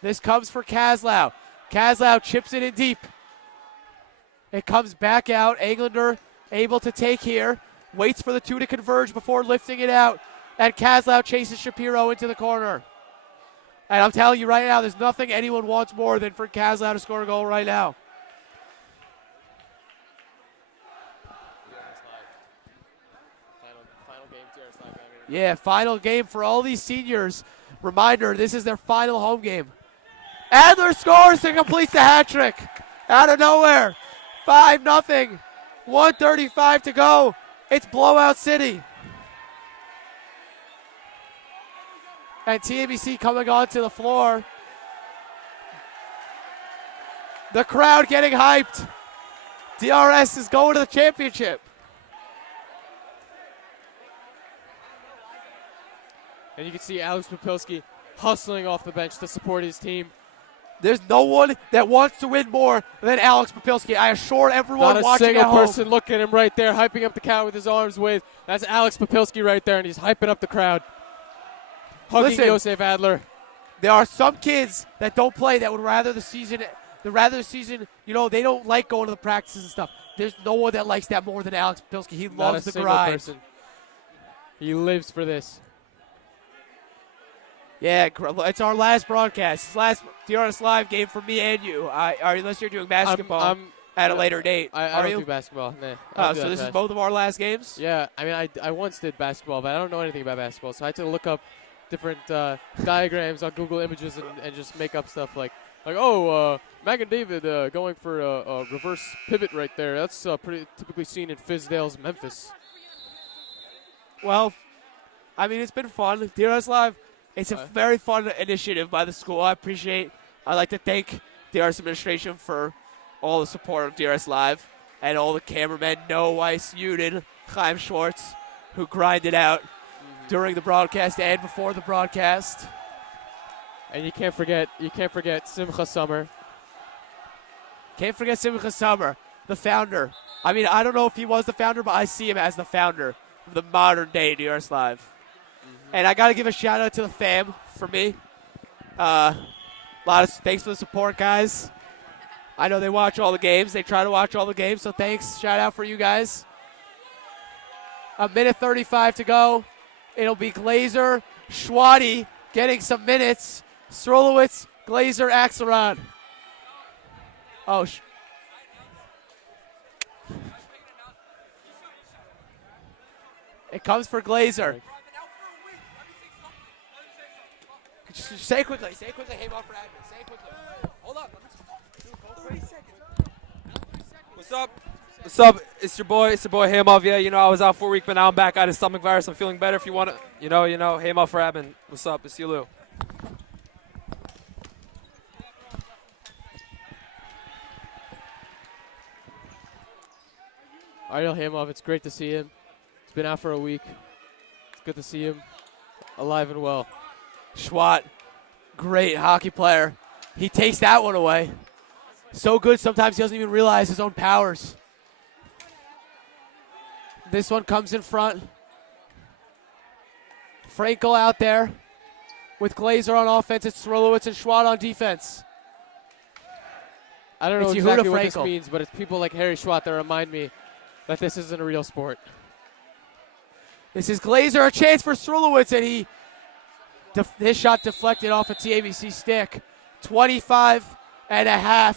This comes for Kaslau. Kaslau chips it in deep. It comes back out. Englander able to take here. Waits for the 2 to converge before lifting it out. And Kaslau chases Shapiro into the corner. And I'm telling you right now, there's nothing anyone wants more than for Kaslau to score a goal right now. Yeah, final game for all these seniors. Reminder, this is their final home game. Adler scores and completes the hat trick. Out of nowhere. 5-0. 1:35 to go. It's Blowout City. And TABC coming onto the floor. The crowd getting hyped. DRS is going to the championship. And you can see Alex Popilski hustling off the bench to support his team. There's no one that wants to win more than Alex Popilski. I assure everyone Not a watching single at home. person. Look at him right there, hyping up the crowd with his arms waved. That's Alex Popilski right there, and he's hyping up the crowd. Hugging Listen, Josef Adler. There are some kids that don't play that would rather the season, you know, they don't like going to the practices and stuff. There's no one that likes that more than Alex Popilski. He Not loves a the single grind. person. He lives for this. Yeah, it's our last broadcast. It's last DRS Live game for me and you. Unless you're doing basketball I'm at a later date. I don't you? do basketball. Nah, I don't Oh, do so that this is fast. both of our last games? Yeah, I mean, I once did basketball, but I don't know anything about basketball, so I had to look up different diagrams on Google Images and just make up stuff like Mac and David going for a reverse pivot right there. That's pretty typically seen in Fizdale's Memphis. Well, I mean, it's been fun. DRS Live, it's a very fun initiative by the school. I'd like to thank DRS administration for all the support of DRS Live and all the cameramen, Noah Weiss, Udin, Chaim Schwartz, who grinded out during the broadcast and before the broadcast. And you can't forget Simcha Summer. Can't forget Simcha Summer, the founder. I mean, I don't know if he was the founder, but I see him as the founder of the modern day DRS Live. And I got to give a shout out to the fam for me. Thanks for the support, guys. I know they watch all the games. They try to watch all the games, so thanks. Shout out for you guys. 1:35 to go. It'll be Glazer, Schwadi getting some minutes. Srolowitz, Glazer, Axelrod. Oh, it comes for Glazer. Say quickly, hey, Bob for admin. Say quickly. Hold on. 30 seconds. What's up? It's your boy Hamov. Yeah, you know, I was out for a week, but now I'm back. I had a stomach virus. I'm feeling better. If you want to, you know, Hamov for admin. What's up? It's Yulu. Ariel Hamov, it's great to see him. He's been out for a week. It's good to see him alive and well. Schwat, great hockey player. He takes that one away. So good, sometimes he doesn't even realize his own powers. This one comes in front. Frankel out there with Glazer on offense. It's Srolowitz and Schwat on defense. I don't know It's exactly Yehuda what this Frankel. means, but it's people like Harry Schwat that remind me that this isn't a real sport. This is Glazer, a chance for Srolowitz, and he His shot deflected off a TABC stick. 25.5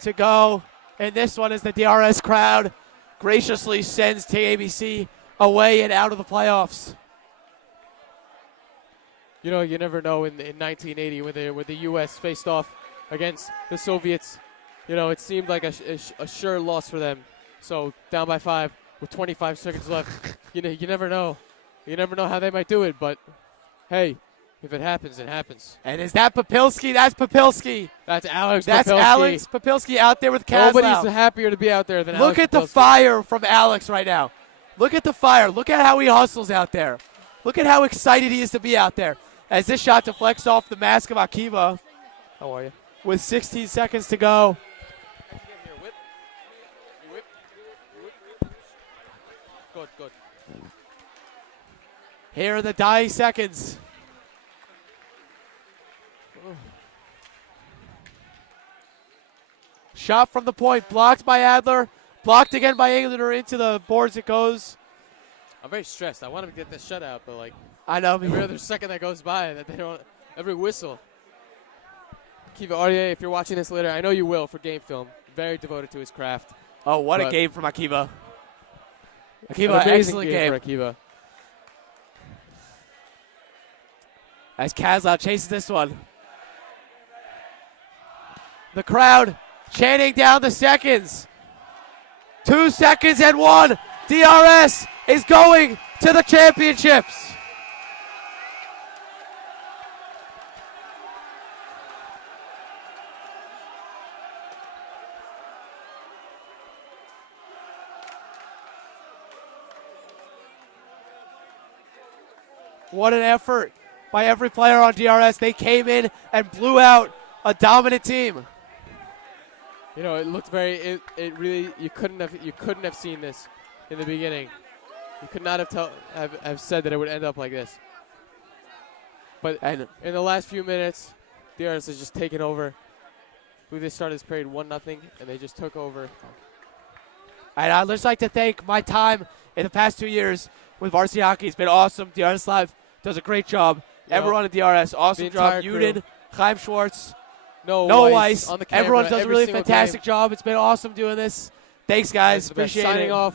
to go. And this one is the DRS crowd graciously sends TABC away and out of the playoffs. You know, you never know in 1980 when the U.S. faced off against the Soviets. You know, it seemed like a sure loss for them. So down by 5 with 25 seconds left. You never know. You never know how they might do it, but hey, if it happens, it happens. And is that Papilski? That's Papilski. That's Alex That's Papilski. Alex Papilski out there with Kazlau. Nobody's happier to be out there than Alex Look at the fire from Alex right now. Look at the fire. Look at how he hustles out there. Look at how excited he is to be out there. As this shot deflects off the mask of Akiva. How are you? With 16 seconds to go. Good. Here are the dying seconds. Shot from the point, blocked by Adler, blocked again by Adler. Into the boards it goes. I'm very stressed. I want to get this shutout, but like I know every other second that goes by, that they don't. Every whistle. Akiva Aryeh, if you're watching this later, I know you will for game film. Very devoted to his craft. Oh, what a game from Akiva! Akiva, excellent game for Akiva. As Kazlau chases this one. The crowd chanting down the seconds. 2 seconds and 1. DRS is going to the championships. What an effort by every player on DRS. They came in and blew out a dominant team. You know, it looked very. It really. You couldn't have seen this in the beginning. You could not have said that it would end up like this. But in the last few minutes, DRS has just taken over. I believe they started this period 1-0, and they just took over. And I'd just like to thank my time in the past 2 years with Varsity Hockey. It's been awesome. DRS Live does a great job. Everyone at DRS, awesome job. Uden, Chaim Schwartz, no ice. On the camera, everyone does a really fantastic job. It's been awesome doing this. Thanks, guys. Appreciate it. Signing off.